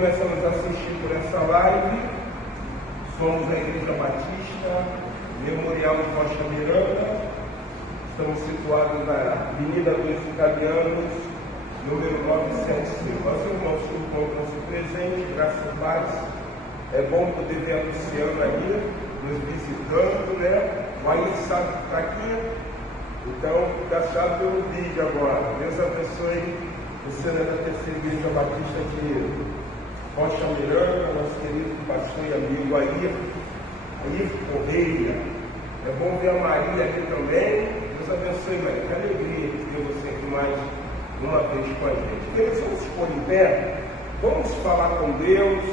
Começamos a assistir por essa live. Somos a Igreja Batista Memorial de Rocha Miranda. Estamos situados na Avenida dos Italianos, número 975. Nós, irmãos, que encontram-se presentes, graças a Deus. É bom poder ver a Luciana aí, nos visitando, né? O Aí sabe que está aqui. Então, fica achado pelo vídeo agora. Deus abençoe você da terceira Igreja Batista de Rocha Miranda, nosso querido pastor e amigo Air Correia. É bom ver a Maria aqui também. Deus abençoe, Maria. Que alegria de ter você aqui mais uma vez com a gente. Queridos, vamos se pôr em pé, vamos falar com Deus,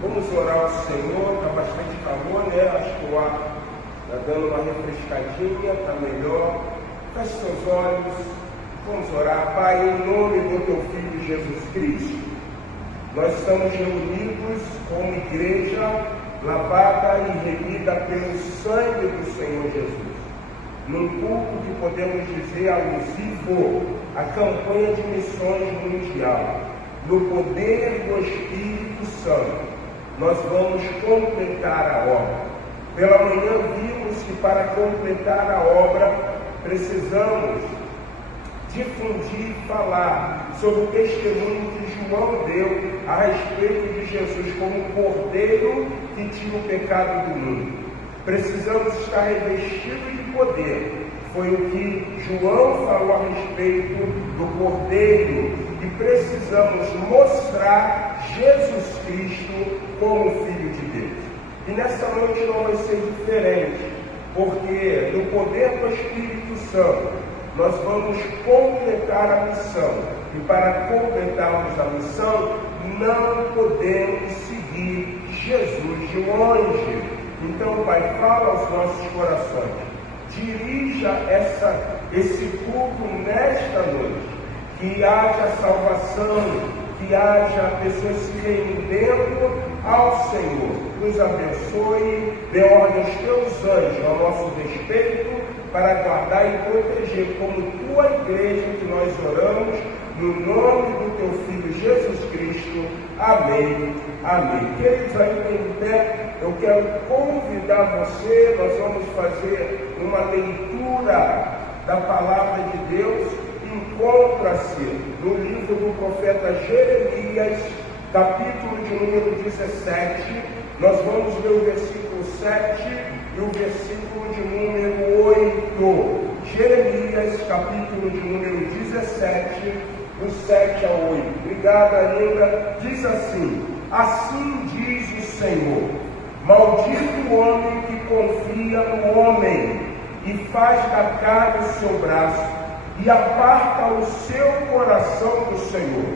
vamos orar ao Senhor. Está bastante calor, né? Acho que o ar está dando uma refrescadinha, está melhor. Feche seus olhos, vamos orar. Pai, em nome do teu Filho Jesus Cristo, nós estamos reunidos como igreja lavada e remida pelo sangue do Senhor Jesus, num culto que podemos dizer alusivo à campanha de missões mundial. No poder do Espírito Santo, nós vamos completar a obra. Pela manhã vimos que para completar a obra precisamos difundir e falar sobre o testemunho que João deu a respeito de Jesus como um cordeiro que tira o pecado do mundo. Precisamos estar revestidos de poder. Foi o que João falou a respeito do cordeiro, e precisamos mostrar Jesus Cristo como Filho de Deus. E nessa noite não vai ser diferente, porque no poder do Espírito Santo nós vamos completar a missão. E para completarmos a missão, não podemos seguir Jesus de longe. Então, Pai, fala aos nossos corações. Dirija esse culto nesta noite. Que haja salvação, que haja pessoas se rendendo ao Senhor. Nos abençoe, dê ordem aos teus anjos ao nosso respeito, para guardar e proteger como tua igreja que nós oramos, no nome do teu Filho Jesus Cristo. Amém. Amém. Queridos, ainda em pé, eu quero convidar você, nós vamos fazer uma leitura da palavra de Deus. Encontra-se no livro do profeta Jeremias, capítulo de número 17. Nós vamos ler o versículo 7 e o versículo de número 8. Jeremias, capítulo de número 17, do 7 ao 8. Obrigado, Aninda. Diz assim: assim diz o Senhor: maldito o homem que confia no homem e faz da carne o seu braço e aparta o seu coração do Senhor,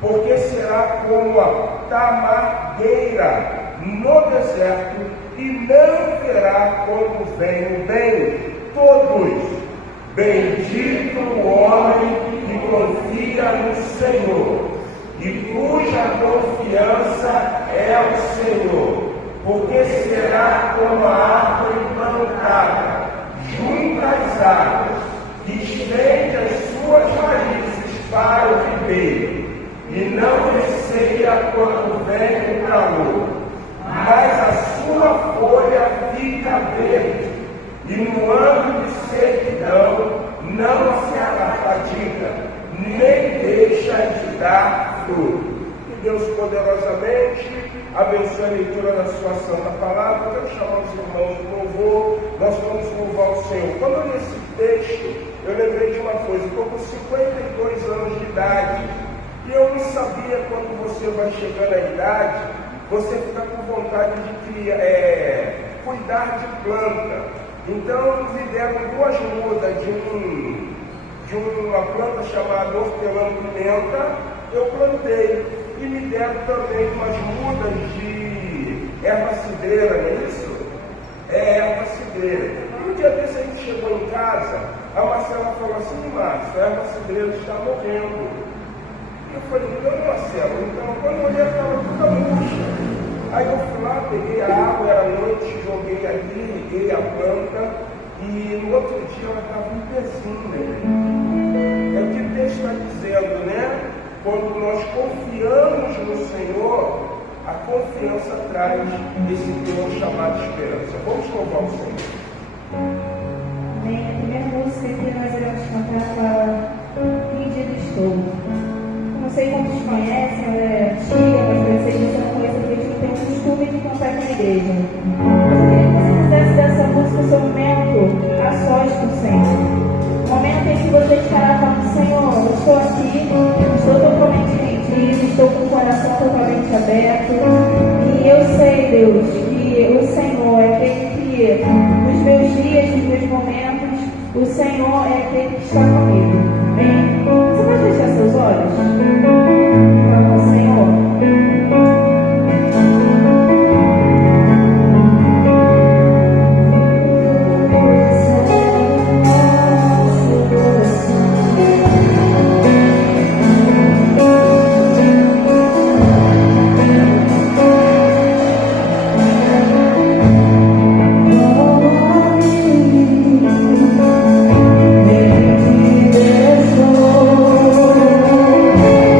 porque será como a tamargueira no deserto e não verá quando vem o bem. Todos, bendito o homem que confia no Senhor e cuja confiança é o Senhor, porque será como a árvore plantada junto às águas, que estende as suas raízes para o ribeiro e não receia quando vem o calor, mas a sua folha fica verde, e no ano de sequidão não se afadiga, nem deixa de dar fruto. Que Deus poderosamente abençoe a leitura da sua santa palavra. Eu quero chamar os irmãos do louvor, nós vamos louvar o Senhor. Quando eu li esse texto, eu lembrei de uma coisa: estou com 52 anos de idade, e eu não sabia, quando você vai chegando à idade, você fica com vontade de cuidar de planta. Então me deram 2 mudas de uma planta chamada hortelã-pimenta. Eu plantei, e me deram também umas mudas de erva cidreira, não é isso? Erva cidreira. Um dia desse a gente chegou em casa, a Marcela falou assim: Márcio, a erva cidreira está morrendo. Eu falei: não, Marcelo, então quando eu olhei, estava toda murcha. Aí eu fui lá, peguei a água, era noite, joguei ali, liguei a planta, e no outro dia ela estava um pezinho, né? É o que o texto está dizendo, né? Quando nós confiamos no Senhor, confiança traz esse teor chamado esperança. Vamos louvar o Senhor. Amém. A primeira música que nós iremos cantar fala Rendido Estou. Não sei quantos conhecem, ela é antiga, mas eu sei que essa é uma coisa que a gente tem o costume de cantar na igreja. Mas eu queria que você fizesse dessa música o seu momento a sós com o Senhor. O momento em que você estará falando, Senhor, eu estou aqui, estou totalmente rendido, estou com o coração totalmente aberto. E eu sei, Deus, que o Senhor é aquele que, nos meus dias, nos meus momentos, o Senhor é aquele que está comigo. Amém? Você pode fechar seus olhos? Vamos, Senhor. Thank you.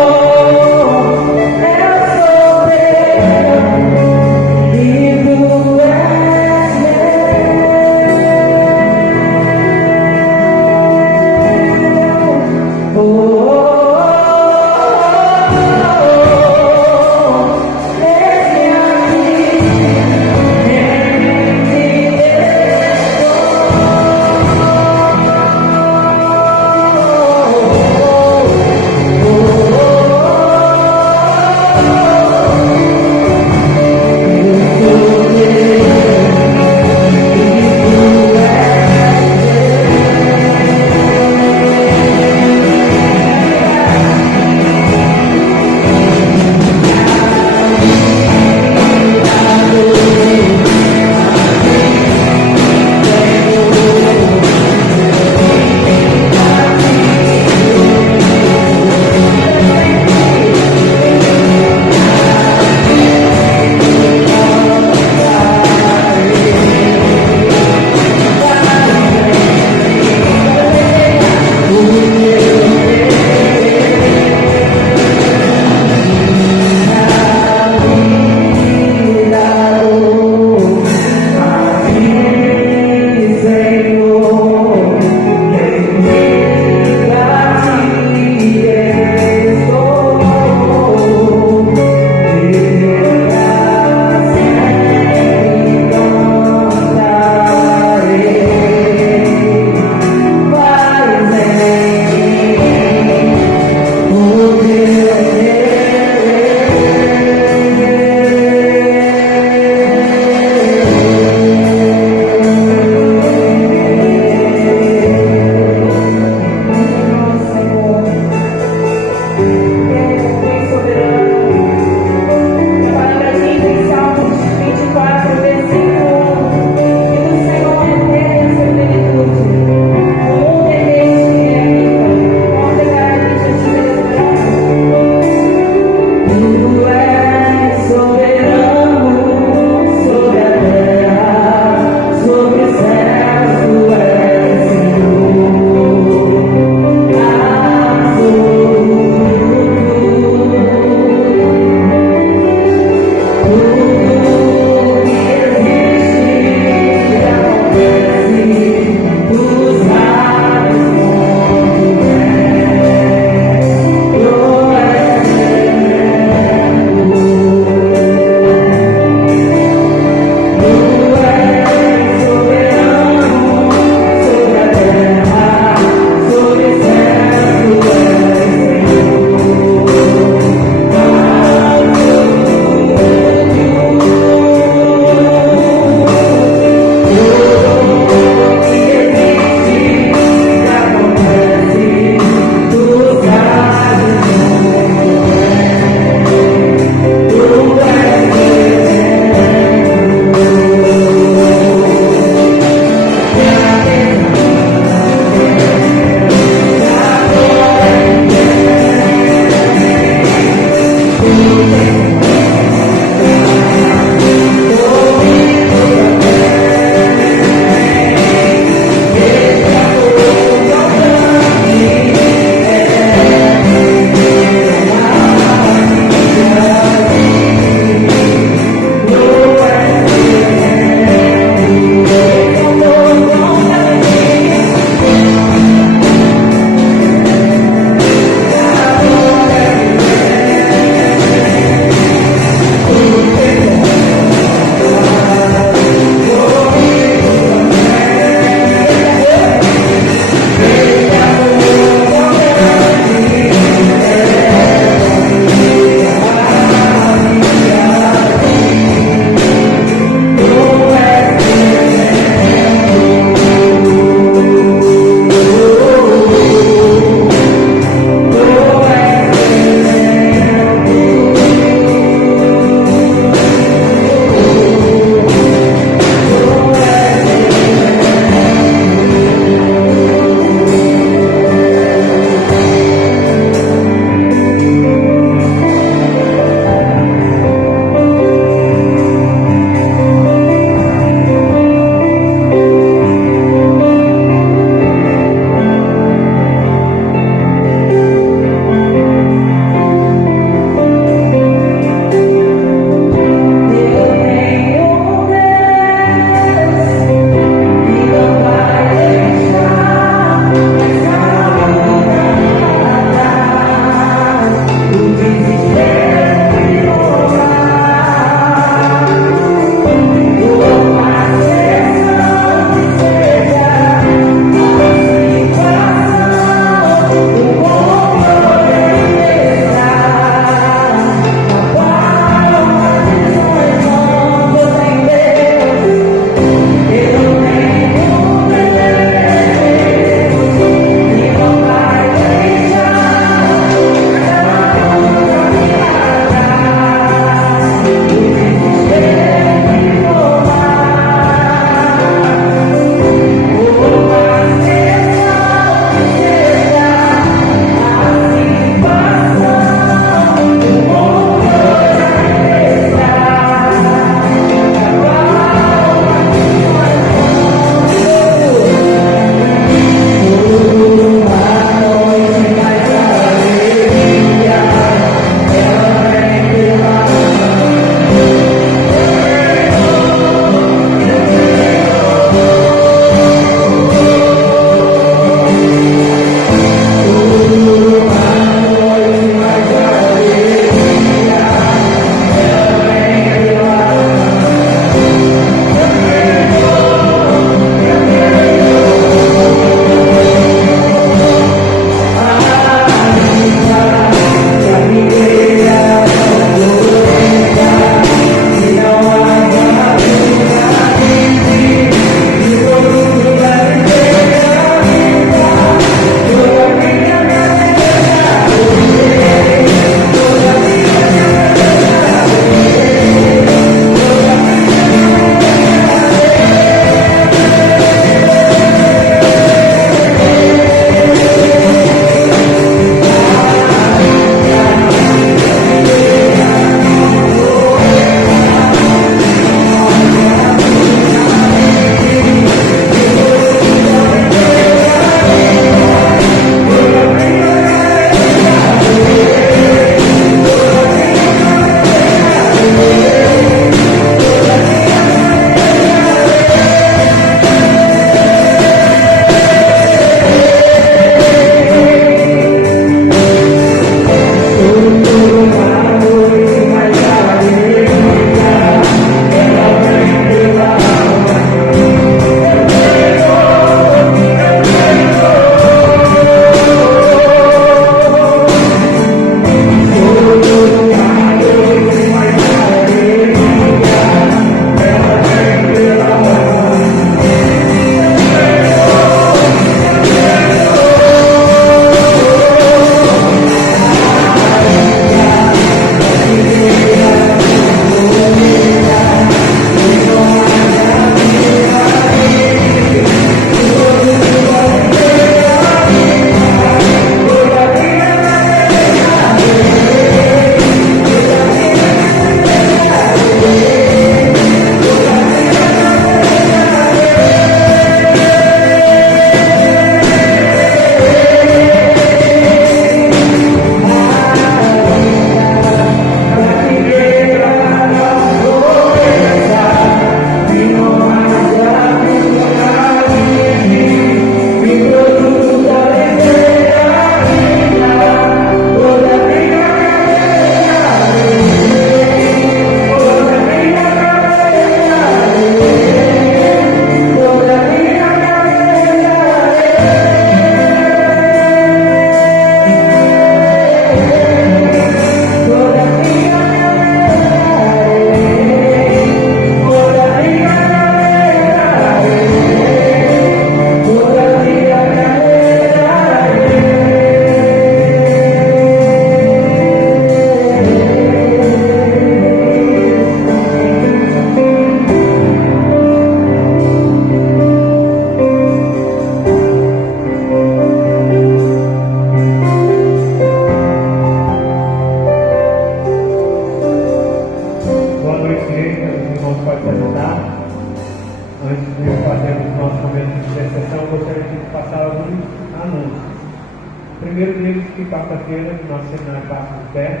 primeiro deles que quarta-feira, nosso seminário Passo do Pé.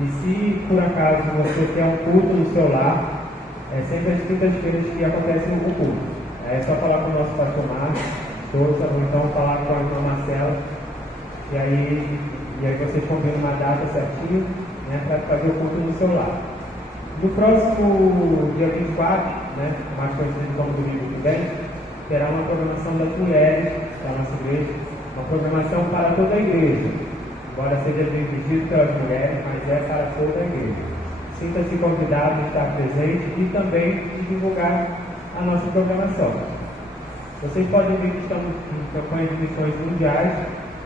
E se por acaso você quer um culto no seu lar, é sempre às quintas-feiras que acontece o culto. É só falar com o nosso pastor Marcos Souza, ou então falar com a irmã Marcela, e aí vocês combinam uma data certinho, né, para fazer o culto no seu lar. No próximo dia 24, né, mais conhecido como domingo que vem, terá uma programação das mulheres da nossa igreja, uma programação para toda a igreja, embora seja dirigido pelas mulheres, mas é para toda a igreja. Sinta-se convidado a estar presente e também de divulgar a nossa programação. Vocês podem ver que estamos em campanha de missões mundiais,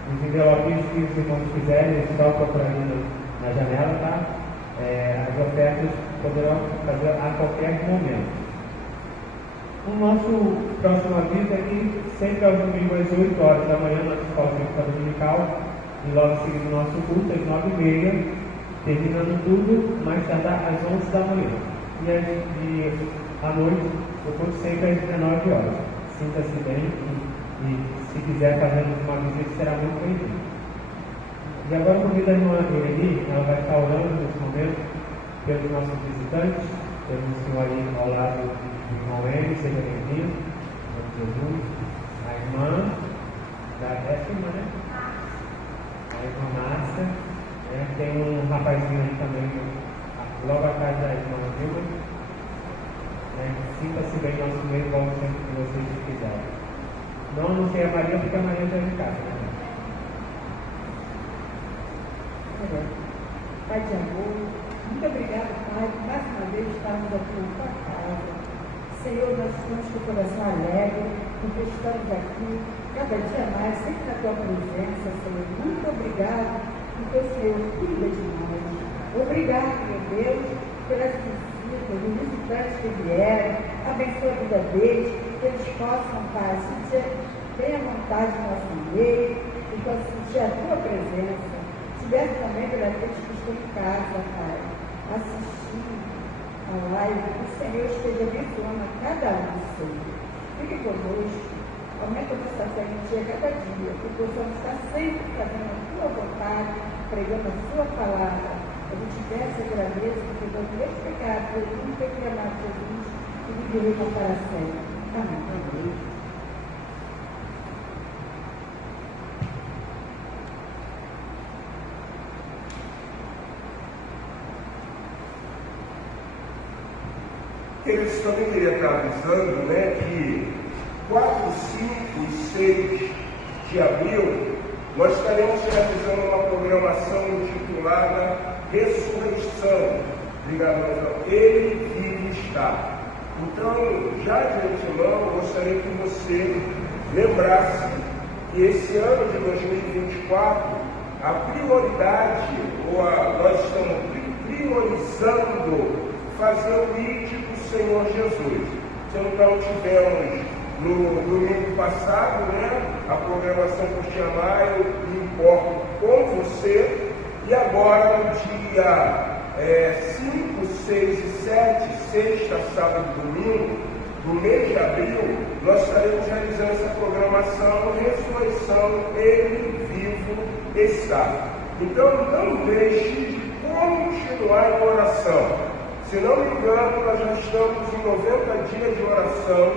os envelopinhos que os irmãos quiserem, é só procurar ali na janela, tá? As ofertas poderão fazer a qualquer momento. O nosso próximo aviso é que sempre aos domingos às 8 horas da manhã, nossa escola bíblica dominical, e logo seguindo o nosso culto às 9h30, terminando tudo mais tardar às 11 da manhã. E à noite, o culto sempre às 19 horas. Sinta-se bem e se quiser fazer uma visita, será muito bem-vindo. E agora convido a irmã Eleni, ela vai estar orando nesse momento pelos nossos visitantes. Temos o senhor ali ao lado do irmão M, seja bem-vindo, em nome de Jesus. A irmã, essa irmã, né? A irmã Márcia, né? Tem um rapazinho aí também, logo atrás da irmã Vilma. Sinta-se bem nosso meio, como sempre que vocês quiserem. Não anunciei a Maria, porque a Maria já é de casa. Né? Pai de amor, muito obrigado, Pai, por mais uma vez estarmos aqui na tua casa. Senhor, nós estamos com o coração alegre, porque estamos aqui cada dia mais, sempre na tua presença, Senhor. Muito obrigado, porque o Senhor cuida de nós. Obrigado, meu Deus, pelas visitas, os visitantes que vieram. Abençoa a vida deles, que eles possam, Pai, sentir bem à vontade no nosso meio, e possam sentir a tua presença. Tivesse também pela gente que estão em casa, Pai, assistindo a live, que o Senhor esteja abençoando a cada um, Senhor. Fique conosco, aumenta a nossa fé em Ti a cada dia, que possamos estar sempre fazendo a Tua vontade, pregando a Sua palavra. A gente peça e agradeço, porque nós meus pecados, eu nunca queria amar Jesus e viveremos para sempre. Amém. Amém. Eles também queria estar avisando, né, que 4, 5 e 6 de abril nós estaremos realizando uma programação intitulada Ressurreição, ligado ao Ele vive está. Então, já de antemão, eu gostaria que você lembrasse que esse ano de 2024, a prioridade, nós estamos priorizando fazer o ID do Senhor Jesus. Então tivemos no domingo passado, né, a programação por chamar, eu me importo com você, e agora no dia 5, 6 e 7, sexta, sábado e domingo, do mês de abril, nós estaremos realizando essa programação Ressurreição, Ele vivo está. Então não deixe de continuar em oração. Se não me engano, nós já estamos em 90 dias de oração,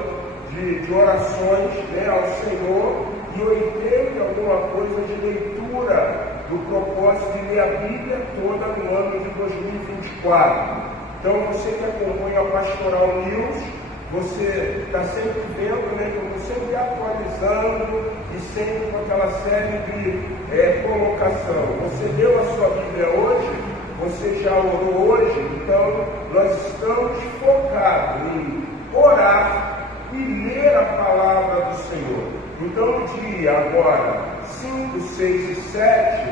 de orações, né, ao Senhor, e 80 alguma coisa de leitura do propósito de ler a Bíblia toda no ano de 2024. Então, você que acompanha a Pastoral News, você está sempre vendo, né, que eu estou sempre atualizando e sempre com aquela série de colocação. Você leu a sua Bíblia hoje? Você já orou hoje? Então, nós estamos focados em orar e ler a palavra do Senhor. Então, no dia agora, 5, 6 e 7,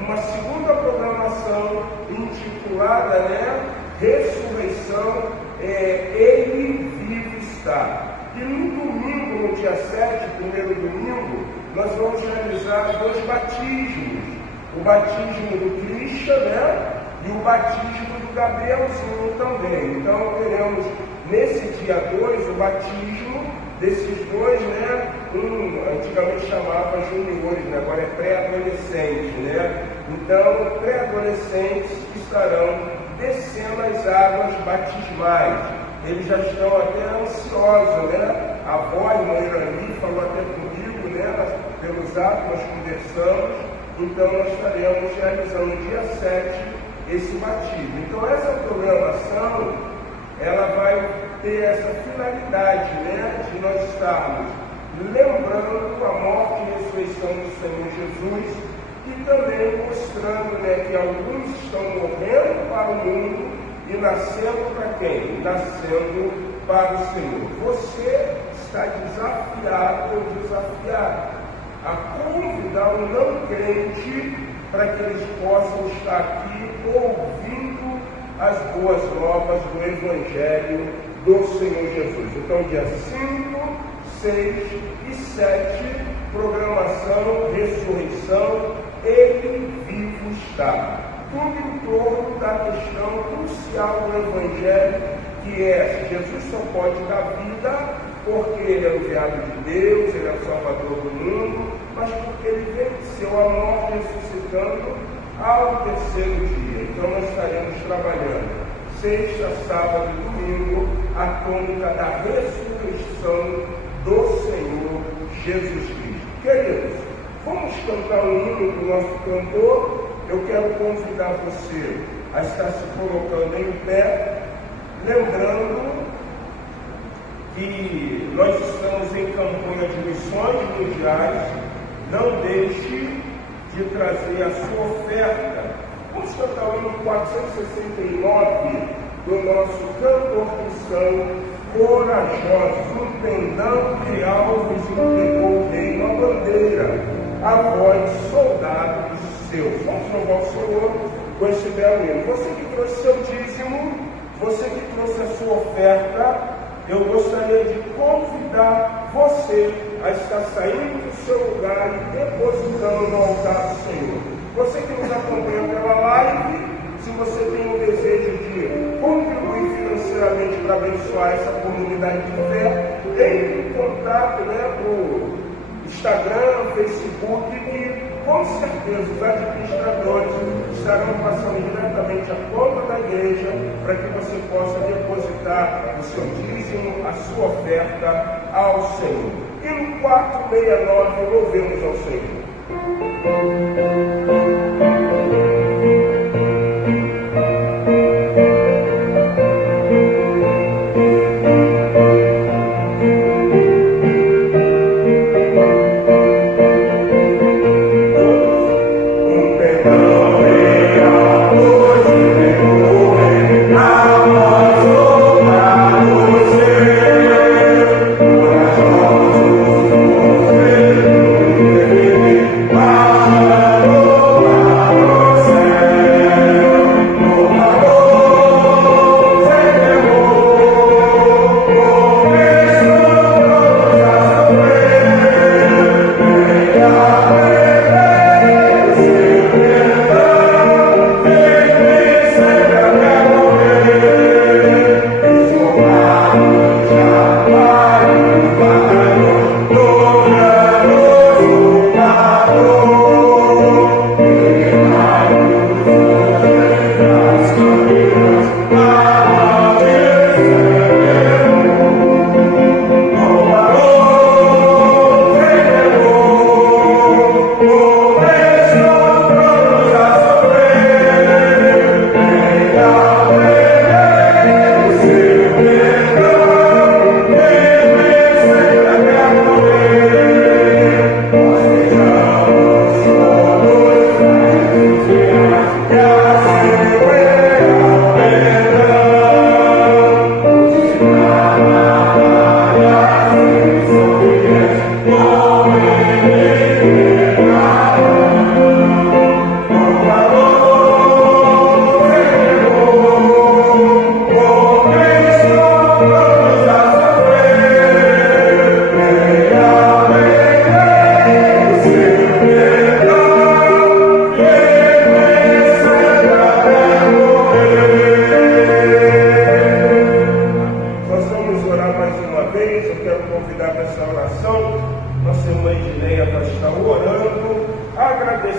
uma segunda programação intitulada, né, Ressurreição, Ele vivo está. E no domingo, no dia 7, primeiro domingo, nós vamos realizar 2 batismos. O batismo do Christian, né? E o batismo do Gabrielzinho também. Então, teremos nesse dia 2 o batismo desses dois, né, antigamente chamava juniores, né, agora é pré-adolescente, né? Então, pré-adolescentes estarão descendo as águas batismais. Eles já estão até ansiosos, né? A avó, irmã Irani, falou até comigo, né? Pelos atos nós conversamos. Então, nós estaremos realizando no dia 7 esse batismo. Então, essa programação, ela vai ter essa finalidade, né? De nós estarmos lembrando a morte e ressurreição do Senhor Jesus e também mostrando, né, que alguns estão morrendo para o mundo e nascendo para quem? Nascendo para o Senhor. Você está desafiado ou desafiado a convidar um não crente para que eles possam estar aqui ouvindo as boas novas do Evangelho do Senhor Jesus. Então, dia 5, 6 e 7, programação, ressurreição, Ele vivo está. Tudo em torno da questão crucial do Evangelho, que é: Jesus só pode dar vida porque Ele é o enviado de Deus, Ele é o Salvador do mundo, mas porque Ele venceu a morte ressuscitando ao terceiro dia. Então nós estaremos trabalhando sexta, sábado e domingo, a tônica da ressurreição do Senhor Jesus Cristo. Queridos, vamos cantar um hino do nosso cantor. Eu quero convidar você a estar se colocando em pé, lembrando que nós estamos em campanha de missões mundiais. Não deixe de trazer a sua oferta. Vamos cantar o hino 469 do nosso cantor cristão Corajosos, um pendão que Alves entregou o reino, a bandeira, a voz, soldado dos seus. Vamos louvar o Senhor com esse belo hino. Você que trouxe seu dízimo, você que trouxe a sua oferta, eu gostaria de convidar você a estar saindo do seu lugar e depositando no altar do Senhor. Você que nos acompanha pela live, se você tem o desejo de contribuir financeiramente para abençoar essa comunidade de fé, entre em contato, né, por Instagram, Facebook, e com certeza os administradores estarão passando diretamente a conta da igreja para que você possa depositar o seu dízimo, a sua oferta ao Senhor. E no 469 louvemos ao Senhor. Thank you.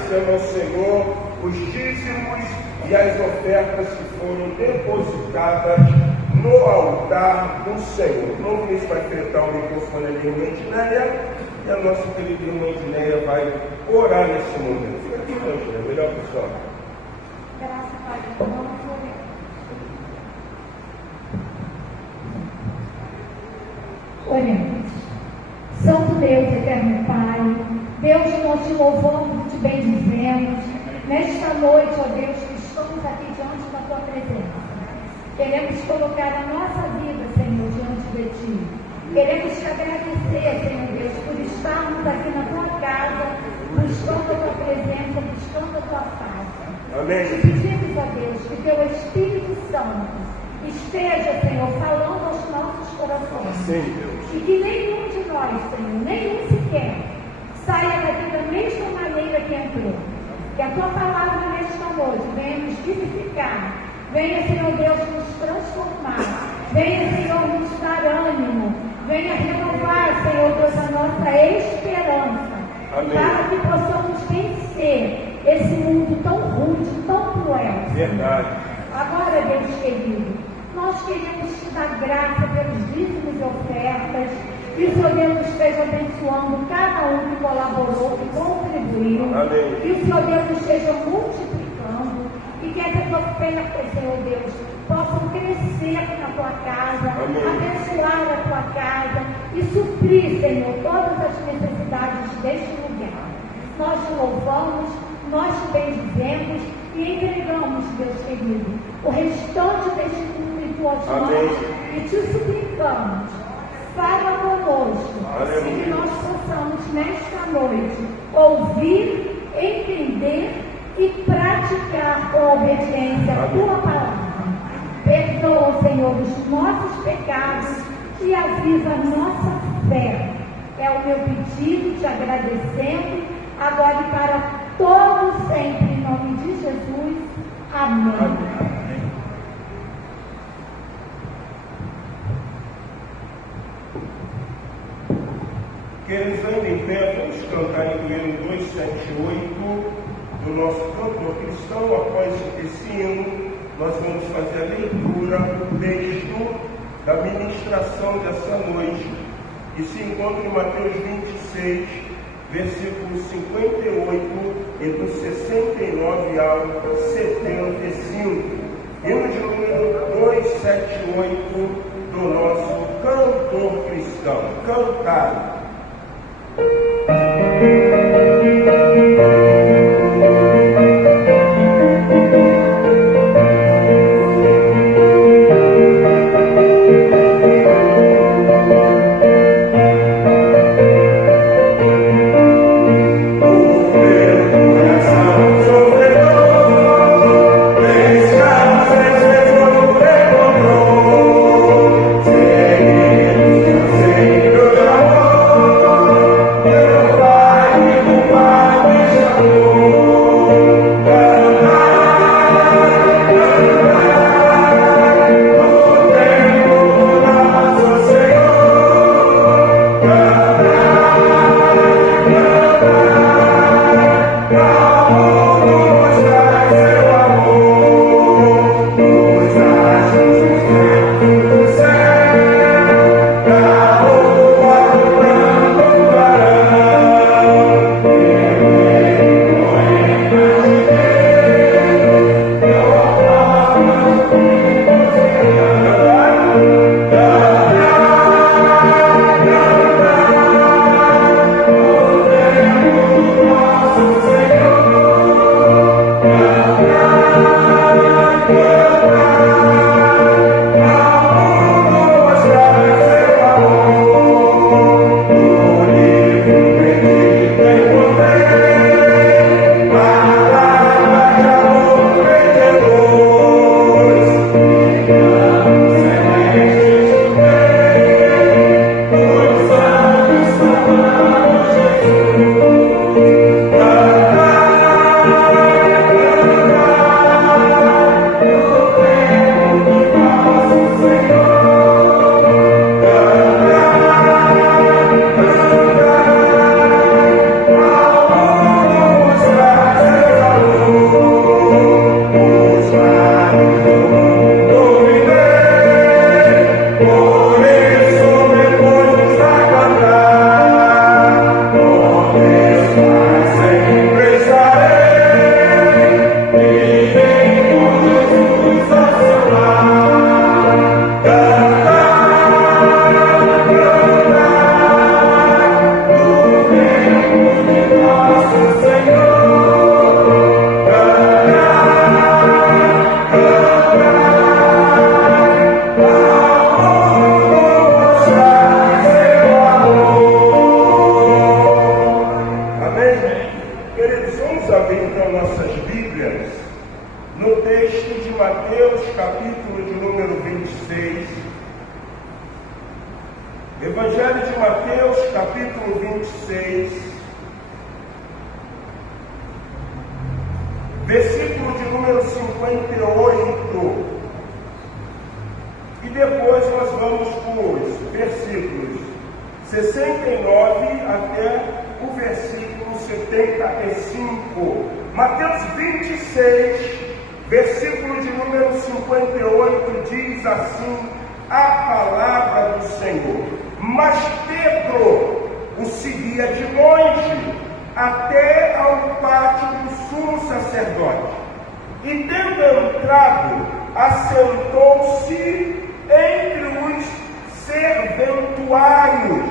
agradecendo ao Senhor os dízimos e as ofertas que foram depositadas no altar do Senhor. Não sei se vai enfrentar o microfone ali, irmã Edneia, e a nossa querida irmã Edneia vai orar nesse momento. Fica aqui, irmã Edneia, melhor pessoal. Graças a Deus. Oremos. Santo Deus, eterno Pai, Deus, nós te louvamos e te bendizemos. Nesta noite, ó Deus, que estamos aqui diante da tua presença. Queremos colocar a nossa vida, Senhor, diante de ti. Queremos te agradecer, Senhor Deus, por estarmos aqui na tua casa, buscando a tua presença, buscando a tua face. Amém. Te pedimos, ó Deus, que teu Espírito Santo esteja, Senhor, falando aos nossos corações. Sim, Deus. E que nenhum de nós, Senhor, nenhum sequer, saia daqui da mesma maneira que entrou. Que a tua palavra nesta noite venha nos vivificar, venha, Senhor Deus, nos transformar, venha, Senhor, nos dar ânimo, venha renovar, Senhor Deus, a nossa esperança. Amém. Para que possamos vencer esse mundo tão rude, tão cruel. Verdade. Agora, Deus querido, nós queremos te dar graça pelos dízimos e ofertas. Que o Senhor Deus esteja abençoando cada um que colaborou, que contribuiu. Amém. Que o Senhor Deus esteja multiplicando. E que essas ofertas, Senhor Deus, possam crescer na tua casa, Amém. abençoar a tua casa e suprir, Senhor, todas as necessidades deste lugar. Nós te louvamos, nós te bendizemos e entregamos, Deus querido, o restante deste culto em tuas mãos e te suplicamos. Fala conosco, Aleluia. que nós possamos nesta noite ouvir, entender e praticar com obediência a tua palavra. Perdoa, Senhor, os nossos pecados e avisa a nossa fé. É o meu pedido, te agradecendo, agora e para todos sempre, em nome de Jesus. Amém. Amém. Queridos, ainda em pé, vamos cantar em do hino 278 do nosso cantor cristão. Após esse hino, nós vamos fazer a leitura do texto da ministração dessa noite, que se encontra em Mateus 26, versículos 58 e do 69 ao 75. Hino de número 278 do nosso cantor cristão. Cantar. Bye. Vamos abrir então nossas Bíblias no texto de Mateus, capítulo de número 26. Evangelho de Mateus, capítulo 26, versículo de número 58. E depois nós vamos para os versículos 69 até o versículo 75. Mateus 26, versículo de número 58, diz assim a palavra do Senhor: Mas Pedro o seguia de longe até ao pátio do sumo sacerdote, e tendo entrado, assentou-se entre os serventuários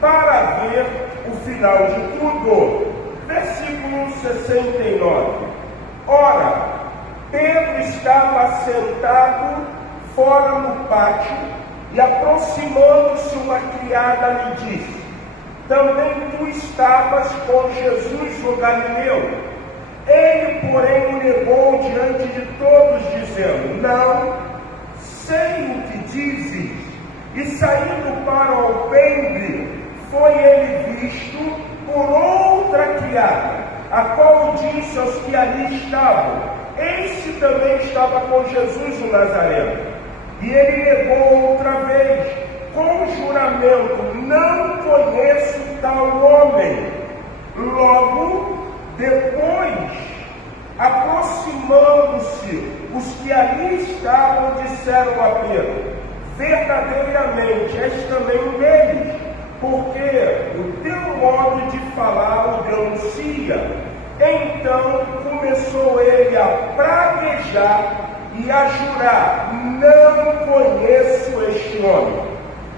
para ver o final de tudo. Versículo 69. Ora, Pedro estava sentado fora no pátio, e aproximando-se uma criada lhe disse: Também tu estavas com Jesus o Galileu. Ele, porém, o negou diante de todos, dizendo: Não sei o que dizes. E saindo para o alpendre, foi ele visto por outra criada, a qual disse aos que ali estavam: Este também estava com Jesus o Nazareno. E ele negou outra vez, com juramento: Não conheço tal homem. Logo depois, aproximando-se, os que ali estavam disseram a Pedro: Verdadeiramente és também um deles, porque o teu modo de falar o denuncia. Então começou ele a praguejar e a jurar: Não conheço este homem.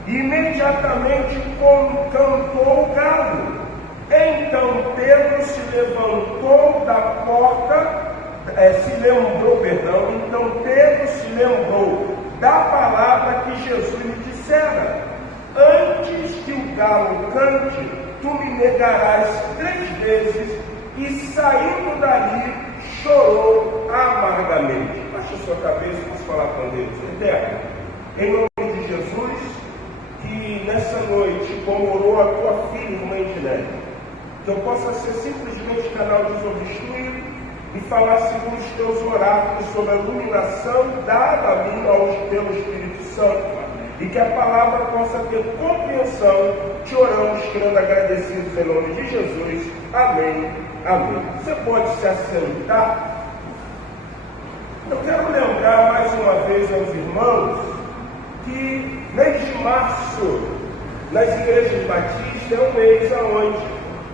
Imediatamente cantou o galo. Então Pedro se levantou da porta, Então Pedro se lembrou da palavra que Jesus lhe dissera: Antes que o galo cante, tu me negarás 3 vezes. E saindo dali, chorou amargamente. Baixe a sua cabeça e vamos falar com Deus. Eterno, em nome de Jesus, que nessa noite, como orou a tua filha, irmã Edilene, que eu possa ser simplesmente canal desobstruído e falar segundo os teus oráculos sobre a iluminação dada a mim pelo Espírito Santo, e que a palavra possa ter compreensão. Te oramos, crendo agradecidos em nome de Jesus. Amém. Amém. Você pode se assentar. Eu quero lembrar mais uma vez aos irmãos que mês de março, nas igrejas batistas, é um mês onde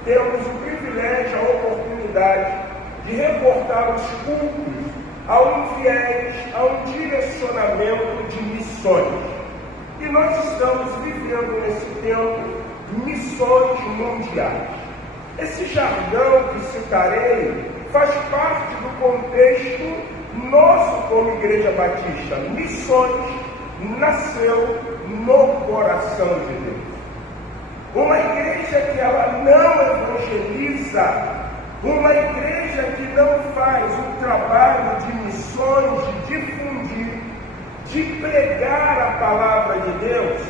temos o privilégio, a oportunidade de reportar os cultos ao infiéis, a um direcionamento de missões. E nós estamos vivendo nesse tempo missões mundiais. Esse jargão que citarei faz parte do contexto nosso como Igreja Batista. Missões nasceu no coração de Deus. Uma igreja que ela não evangeliza, uma igreja que não faz o trabalho de missões, de difundir, de pregar a palavra de Deus,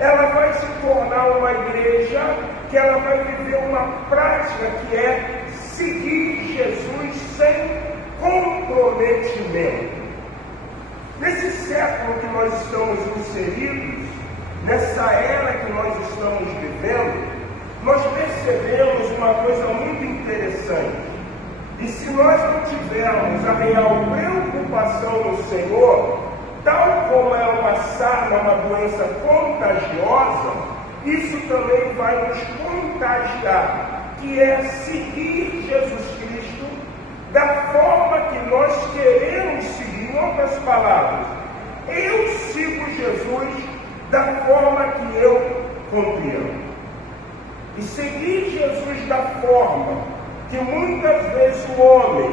ela vai se tornar uma igreja que ela vai viver uma prática que é seguir Jesus sem comprometimento. Nesse século que nós estamos inseridos, nessa era que nós estamos vivendo, nós percebemos uma coisa muito interessante. E se nós não tivermos a real preocupação no Senhor, tal como é uma sarna, uma doença contagiosa, isso também vai nos contagiar, que é seguir Jesus Cristo da forma que nós queremos seguir. Em outras palavras, eu sigo Jesus da forma que eu compreendo. E seguir Jesus da forma que muitas vezes o homem,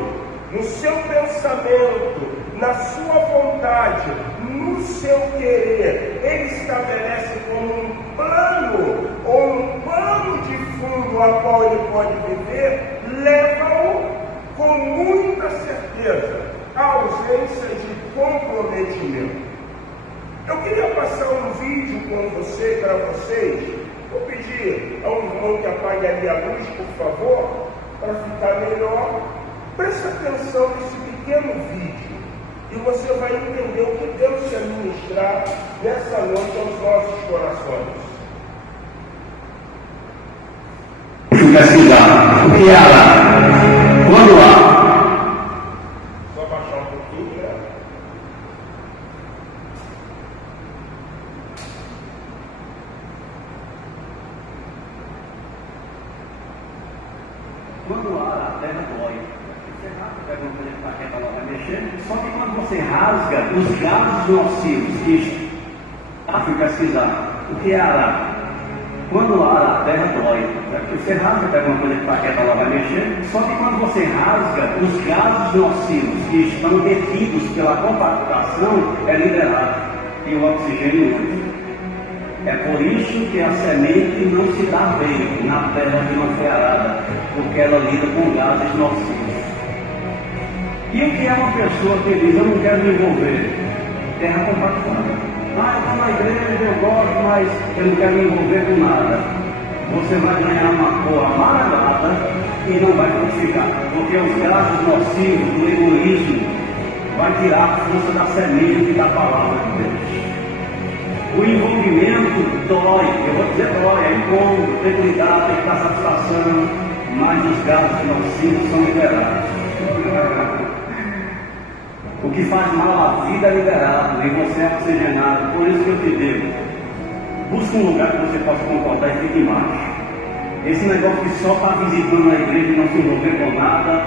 no seu pensamento, na sua vontade, no seu querer, ele estabelece como um plano ou um pano de fundo a qual ele pode viver, leva-o ausência de comprometimento. Eu queria passar um vídeo com você, para vocês. Vou pedir ao irmão que apague ali a luz, por favor, para ficar melhor. Preste atenção nesse pequeno vídeo e você vai entender o que Deus quer ministrar nessa noite aos nossos corações. Investigar o que é Ará, quando há. Só baixar um pouquinho, né? Quando há, a terra dói. Você rasga, pega uma coisa que ela vai mexendo. Só que quando você rasga os gases nocivos, que fui pesquisar o que é Ará. Quando há, a terra dói. Você rasga, pega uma coisa que paqueta lá vai mexer. Só que quando você rasga, os gases nocivos que estão detidos pela compactação é liberado e o oxigênio entra. É por isso que a semente não se dá bem na terra que não foi arada, porque ela lida com gases nocivos. E o que é uma pessoa que diz, eu não quero me envolver? Terra compactada. Ah, eu estou na igreja, eu gosto, mas eu não quero me envolver com nada. Você vai ganhar uma cor amarelada e não vai frutificar, porque os gases nocivos do egoísmo vai tirar a força da semente da palavra de Deus. O envolvimento dói, eu vou dizer dói, é incômodo, tem que lidar, tem que dar satisfação, mas os gases nocivos são liberados. O que faz mal à vida é liberado e você é oxigenado. Por isso que eu te digo, busca um lugar que você possa concordar e fique embaixo. Esse negócio de só estar visitando a igreja e não se envolver com nada,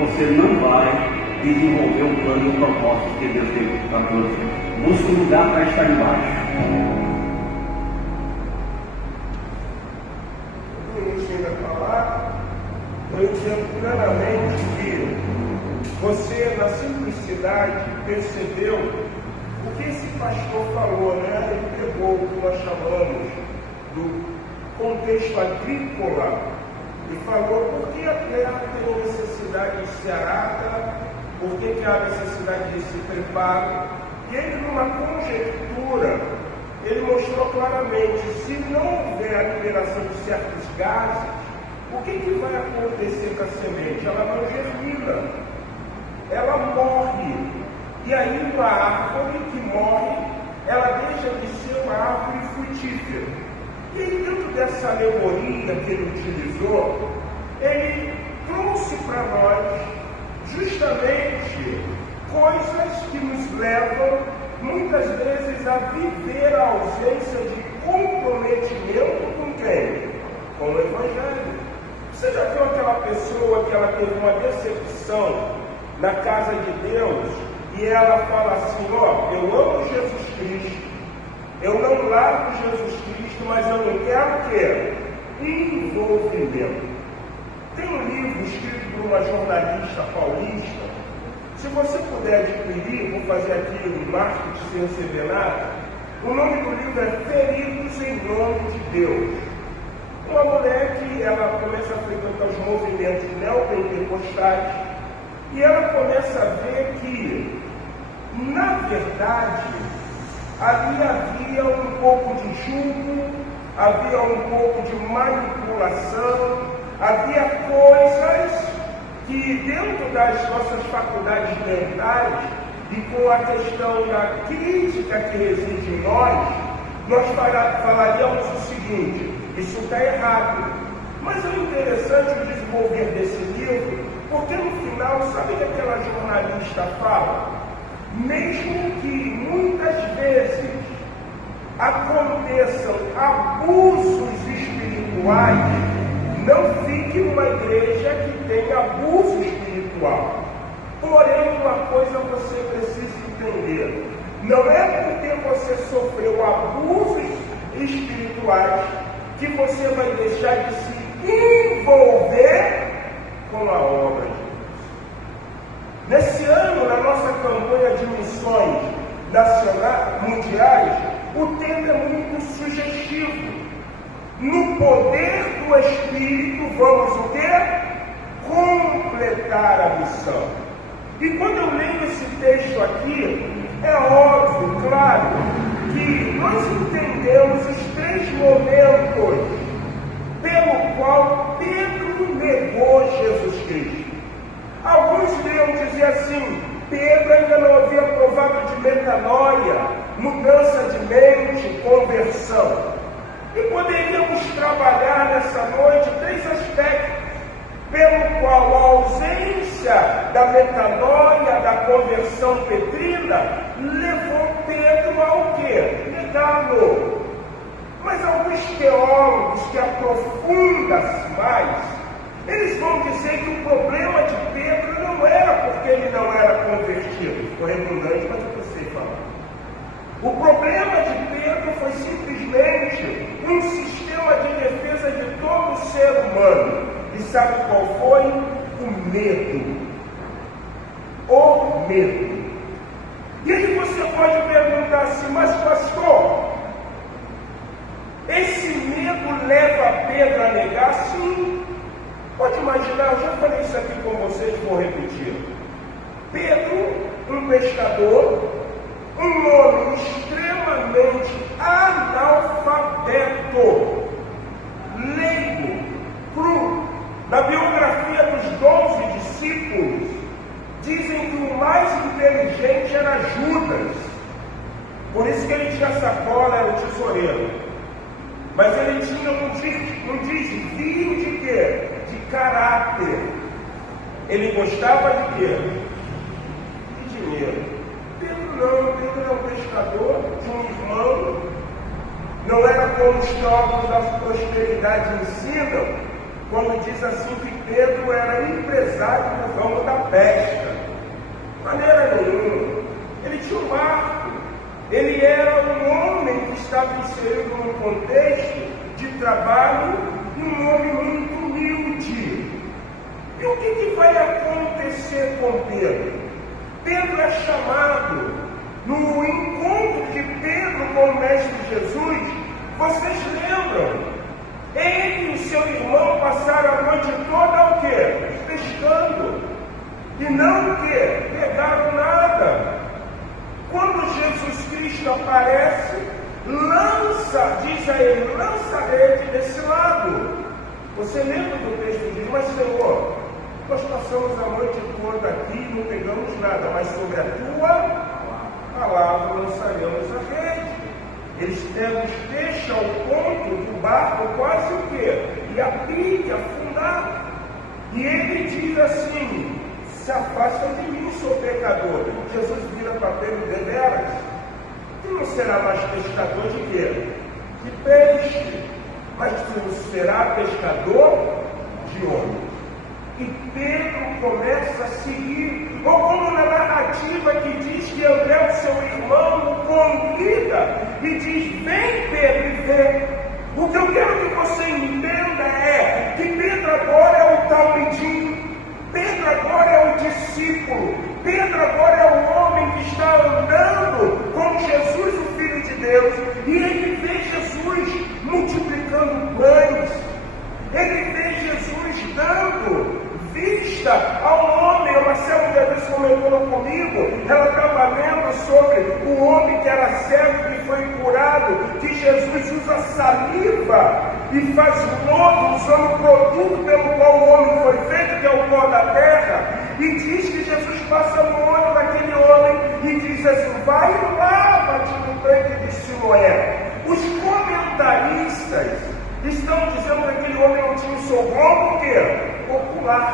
você não vai desenvolver o plano e o propósito que Deus tem para você. Busca um lugar para estar embaixo. Eu entendo plenamente que você, na simplicidade, percebeu o que esse pastor falou, né? Ele pegou o que nós chamamos do contexto agrícola e falou por que a terra tem necessidade de ser arada, por que há necessidade de se preparo. E ele, numa conjectura, ele mostrou claramente, se não houver a liberação de certos gases, o que vai acontecer com a semente? Ela não germina, ela morre. E aí uma árvore que morre, ela deixa de ser uma árvore frutífera. E aí, dentro dessa alegoria que ele utilizou, ele trouxe para nós justamente coisas que nos levam muitas vezes a viver a ausência de comprometimento com quem? Com o Evangelho. Você já viu aquela pessoa que ela teve uma decepção na casa de Deus e ela fala assim, ó, eu amo Jesus Cristo, eu não largo Jesus Cristo, mas eu não quero o quê? Envolvimento. Tem um livro escrito por uma jornalista paulista. Se você puder adquirir, vou fazer aqui um marketing sem receber nada. O nome do livro é Feridos em Nome de Deus. Uma mulher que ela começa a frequentar os movimentos neopentecostais e ela começa a ver que, na verdade, ali havia um pouco de julgo, havia um pouco de manipulação, havia coisas que dentro das nossas faculdades mentais e com a questão da crítica que reside em nós falaríamos o seguinte, isso está errado. Mas é interessante o desenvolver desse livro, porque no final, sabe o que aquela jornalista fala? Mesmo que muitas vezes aconteçam abusos espirituais, não fique numa igreja que tem abuso espiritual. Porém, uma coisa você precisa entender: não é porque você sofreu abusos espirituais que você vai deixar de se envolver com a obra de Deus. Nesse ano, na nossa campanha de missões mundiais, o tema é muito sugestivo. No poder do Espírito, vamos o quê? Completar a missão. E quando eu leio esse texto aqui, é óbvio, claro, que nós entendemos os 3 momentos pelo qual Pedro negou Jesus Cristo. Alguns iriam dizer assim: Pedro ainda não havia provado de metanoia, mudança de mente, conversão. E poderíamos trabalhar nessa noite 3 aspectos pelo qual a ausência da metanoia, da conversão petrina, levou Pedro ao quê? Negá-lo. Mas alguns teólogos que aprofundam-se mais, eles vão dizer que o problema de Pedro não era porque ele não era convertido. Estou redundante, mas eu preciso falar. O problema de Pedro foi simplesmente um sistema de defesa de todo ser humano. E sabe qual foi? O medo. O medo. E aí você pode perguntar assim: mas pastor, esse medo leva Pedro a negar? Sim. Pode imaginar, eu já falei isso aqui com vocês, vou repetir. Pedro, um pescador, um homem extremamente analfabeto, leigo, cru. Na biografia dos 12 discípulos, dizem que o mais inteligente era Judas. Por isso que ele tinha sacola, era o tesoureiro. Mas ele tinha um desvio de quê? De caráter. Ele gostava de quê? De dinheiro. Pedro não, Pedro era um pescador, tinha um irmão. Não era como os teólogos da prosperidade ensinam, quando diz assim que Pedro era empresário no ramo da pesca. De maneira nenhuma. Ele tinha um barco. Ele era um homem que estava inserido num contexto de trabalho e um homem muito humilde. E o que vai acontecer com Pedro? Pedro é chamado no encontro de Pedro com o Mestre Jesus. Vocês lembram? Ele e o seu irmão passaram a noite toda o quê? Pescando. E não o quê? Pegaram nada. Quando Jesus Cristo aparece, diz a ele, lança a rede desse lado. Você lembra do texto? Diz: mas Senhor, nós passamos a noite toda aqui e não pegamos nada, mas sobre a tua palavra lançaremos a rede. Eles deixam ao ponto do barco quase o quê? E a pique, afundar. E ele diz assim: se afasta de mim, sou pecador. Jesus vira para Pedro: deveras, tu não será mais pescador de quê? De peixe, mas tu será pescador de homens. E Pedro começa a seguir, ou como na narrativa que diz que André, o seu irmão, o convida e diz: vem Pedro e vê. O que eu quero que você entenda é que Pedro agora é o talmidim, Pedro agora é o discípulo, Pedro agora é o homem que está andando com Jesus, o Filho de Deus, e ele vê Jesus multiplicando pães, ele vê Jesus dando vista ao homem. A Marcela uma vez comentou comigo, ela estava lendo sobre o homem que era cego, que foi curado, que Jesus usa saliva e faz lodo, usando o produto pelo qual o homem foi feito, que é o pó da terra, e diz que Jesus passa no olho daquele homem e diz assim: vai e lava-te no tanque de Siloé. Os comentaristas estão dizendo que aquele homem não tinha um sobrão, por quê? Ocular.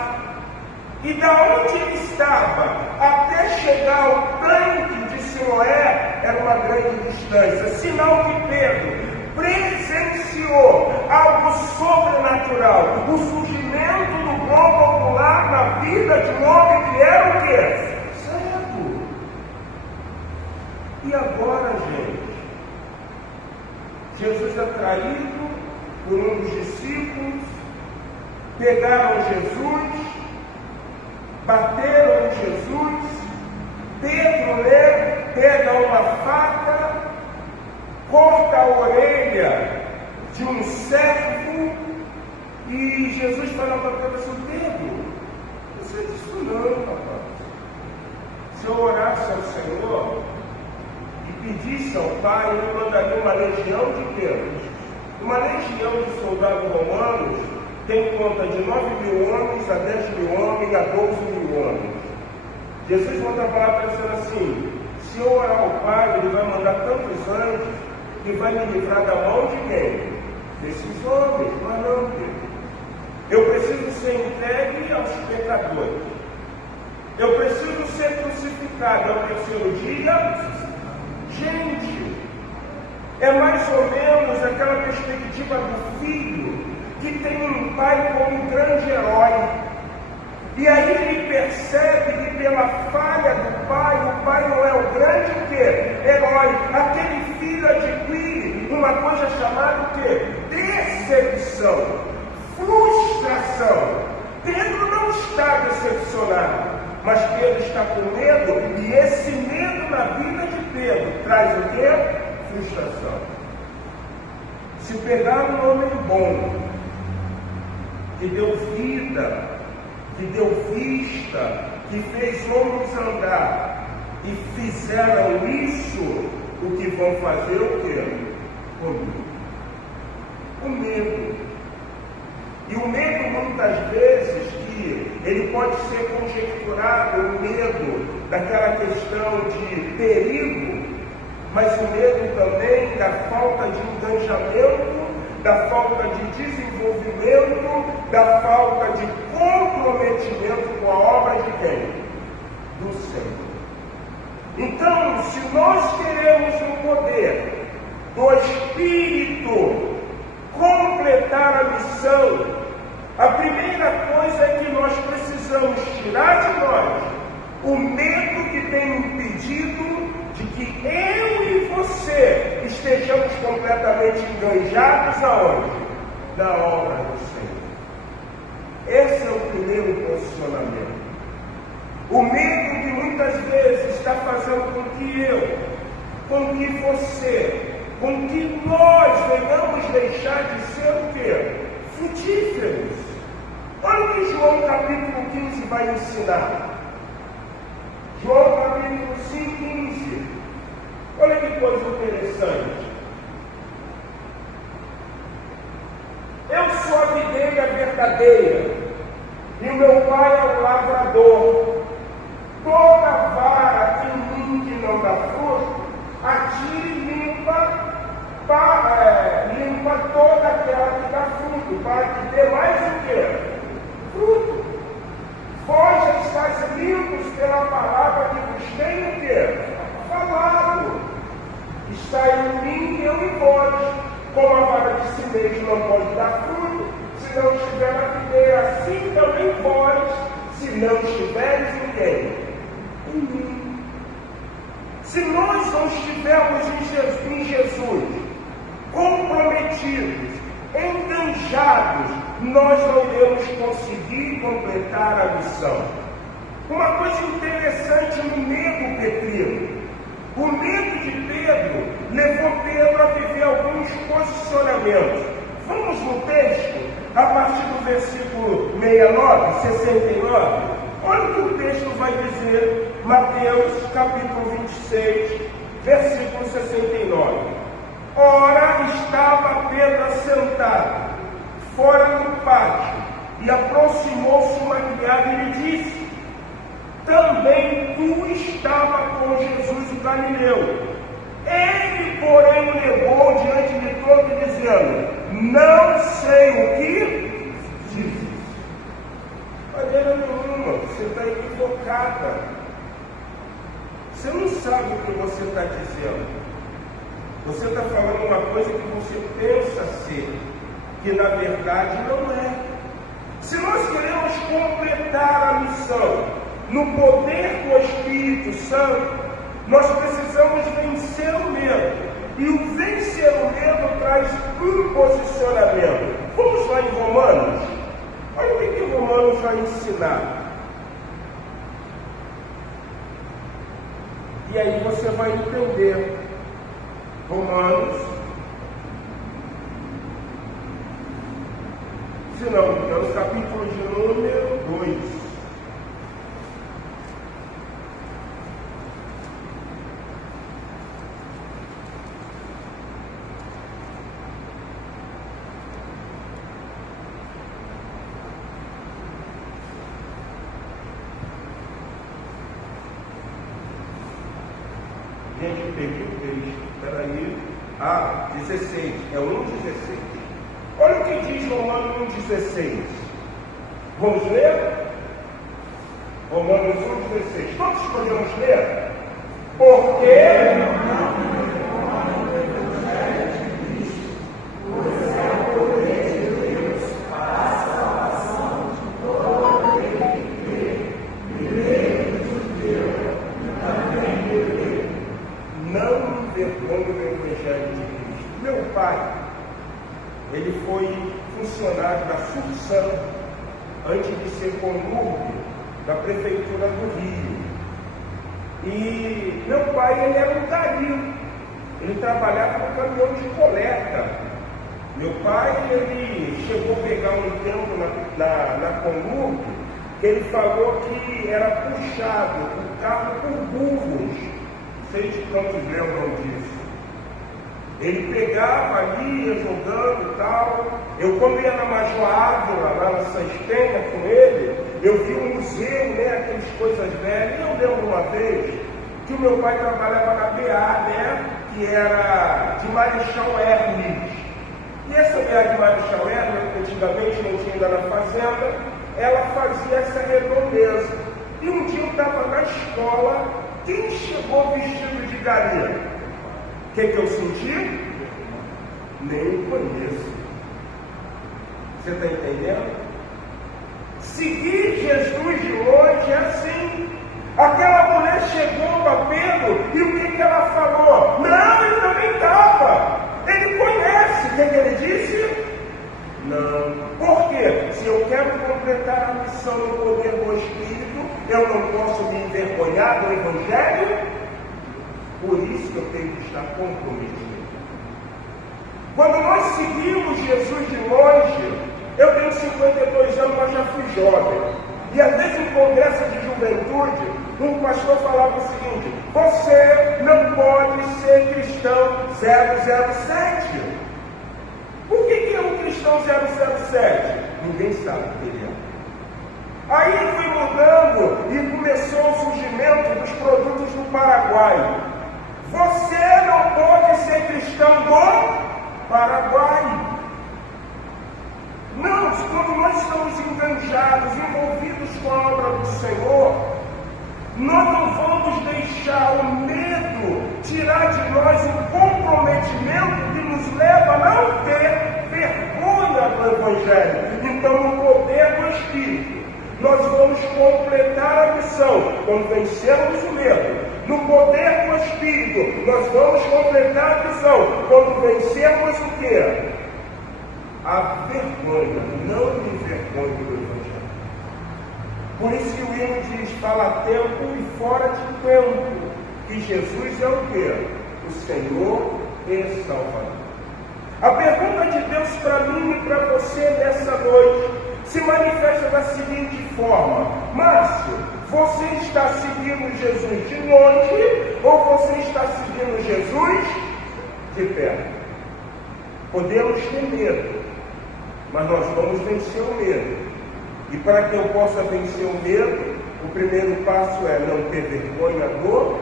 E da onde ele estava até chegar ao tanque de Siloé era uma grande distância, sinal que Pedro presenciou algo sobrenatural, o surgimento do globo ocular na vida de um homem que era o quê? Cego. E agora, gente, Jesus é traído por um dos discípulos, pegaram Jesus, bateram em Jesus, Pedro pega uma faca, corta a orelha de um servo, e Jesus fala para Pedro assim: Pedro, você disse isso não, rapaz. disse ao pai: eu mandaria uma legião de quê? Uma legião de soldados romanos tem conta de 9.000 homens a 10.000 homens a 12.000 homens. Jesus manda a palavra dizendo assim: se eu orar ao Pai, Ele vai mandar tantos anjos que vai me livrar da mão de quem? Desses homens, mas não Deus. Eu preciso ser entregue aos pecadores. Eu preciso ser crucificado ao terceiro dia. Gente, é mais ou menos aquela perspectiva do filho que tem um pai como um grande herói. E aí ele percebe que pela falha do pai, o pai não é o grande o quê? Herói. Aquele filho adquire uma coisa chamada o quê? Decepção, frustração. Pedro não está decepcionado, mas Pedro está com medo, e esse medo na vida de Pedro traz o quê? Frustração. Se pegar um homem bom, que deu vida, que deu vista, que fez homens andar, e fizeram isso, o que vão fazer o quê? O medo. E o medo, muitas vezes, que ele pode ser conjecturado, o medo daquela questão de perigo, mas o medo também da falta de engajamento, da falta de desenvolvimento, da falta de comprometimento com a obra de quem? Do Senhor. Então, se nós queremos o poder do Espírito completar a missão, a primeira coisa é que nós precisamos tirar de nós o medo que tem impedido de que eu e você estejamos completamente enganjados aonde? Na obra do Senhor. Esse é o primeiro posicionamento. O medo que muitas vezes está fazendo com que eu, com que você, com que nós venhamos deixar de ser o quê? Frutíferos. Olha o que João capítulo 15 vai ensinar. João capítulo 15. Olha que coisa interessante. Eu sou a videira verdadeira, e o meu pai é o lavrador. Toda vara em mim que não dá fruto, atire e limpa toda aquela que dá fruto, para que dê mais o quê? Fruto. Vós já estáis limpos pela palavra que vos tenho o quê? Falado. Está em mim e eu em vós. Como a vara de si mesmo não pode dar fruto, se não estiver na videira, assim também vós, se não estiveres em quem? Em mim. Se nós não estivermos em Jesus, comprometidos, enganjados, nós não iremos conseguir completar a missão. Uma coisa interessante no medo petrino. O medo de Pedro levou Pedro a viver alguns posicionamentos. Vamos no texto, a partir do versículo 69. Olha o que o texto vai dizer, Mateus capítulo 26, versículo 69. Ora, estava Pedro assentado fora do pátio, e aproximou-se uma criada e lhe disse: também tu estava com Jesus o Galileu. Ele, porém, o negou diante de todos, dizendo: não sei o que diz. Maneira nenhuma, você está equivocada. Você não sabe o que você está dizendo. Você está falando uma coisa que você pensa ser, que na verdade não é. Se nós queremos completar a missão no poder do Espírito Santo, nós precisamos vencer o medo. E o vencer o medo traz um posicionamento. Vamos lá em Romanos. Olha o que Romanos vai ensinar. E aí você vai entender. Romanos. Se não, é o capítulo de número 2. Gente, eu perdi o texto. Espera aí. 16. É o 1,16. Olha o que diz Romanos 1,16. Vamos ler? Romanos 1,16. Todos podemos ler? Porque meu pai, ele foi funcionário da Sursam antes de ser conúrbio da prefeitura do Rio. E meu pai, ele era um gari, ele trabalhava no caminhão de coleta. Meu pai, ele chegou a pegar um tempo na conúrbio, que ele falou que era puxado o carro por burros. Vocês quantos lembram disso? Ele pegava ali, ia jogando e tal. Eu, quando ia na Major Ávila, lá na Sanstenha com ele, eu vi um museu, né, aquelas coisas velhas. E eu lembro uma vez que o meu pai trabalhava na BA, né, que era de Marechal Hermes. E essa BA de Marechal Hermes, antigamente não tinha ainda na fazenda, ela fazia essa redondeza. E um dia eu estava na escola, quem chegou vestido de galinha? O que eu senti? Nem conheço. Você está entendendo? Seguir Jesus de longe é assim. Aquela mulher chegou a Pedro e o que ela falou? Não, ele também estava. Ele conhece. O que ele disse? Não. Por quê? Se eu quero completar a missão no poder do Espírito, eu não posso me envergonhar do Evangelho. Por isso que eu tenho que estar comprometido. Quando nós seguimos Jesus de longe, eu tenho 52 anos, mas já fui jovem. E às vezes em congresso de juventude, um pastor falava o seguinte: você não pode ser cristão 007. Por que é um cristão 007? Ninguém sabe o que ele é. Aí foi mudando e começou o surgimento dos produtos do Paraguai. Você não pode ser cristão do Paraguai. Não, quando nós estamos enganjados, envolvidos com a obra do Senhor, nós não vamos deixar o medo tirar de nós o comprometimento que nos leva a não ter vergonha do Evangelho. Então, no poder do Espírito, nós vamos completar a missão quando vencermos o medo. No poder do Espírito, nós vamos completar a missão quando vencermos o quê? A vergonha. Não me envergonhe do Evangelho. Por isso que o hino diz: fala a tempo e fora de tempo, que Jesus é o quê? O Senhor e Salvador. A pergunta de Deus para mim e para você nessa noite se manifesta da seguinte forma: Márcio, você está seguindo Jesus de longe ou você está seguindo Jesus de perto? Podemos ter medo, mas nós vamos vencer o medo. E para que eu possa vencer o medo, o primeiro passo é não ter vergonha do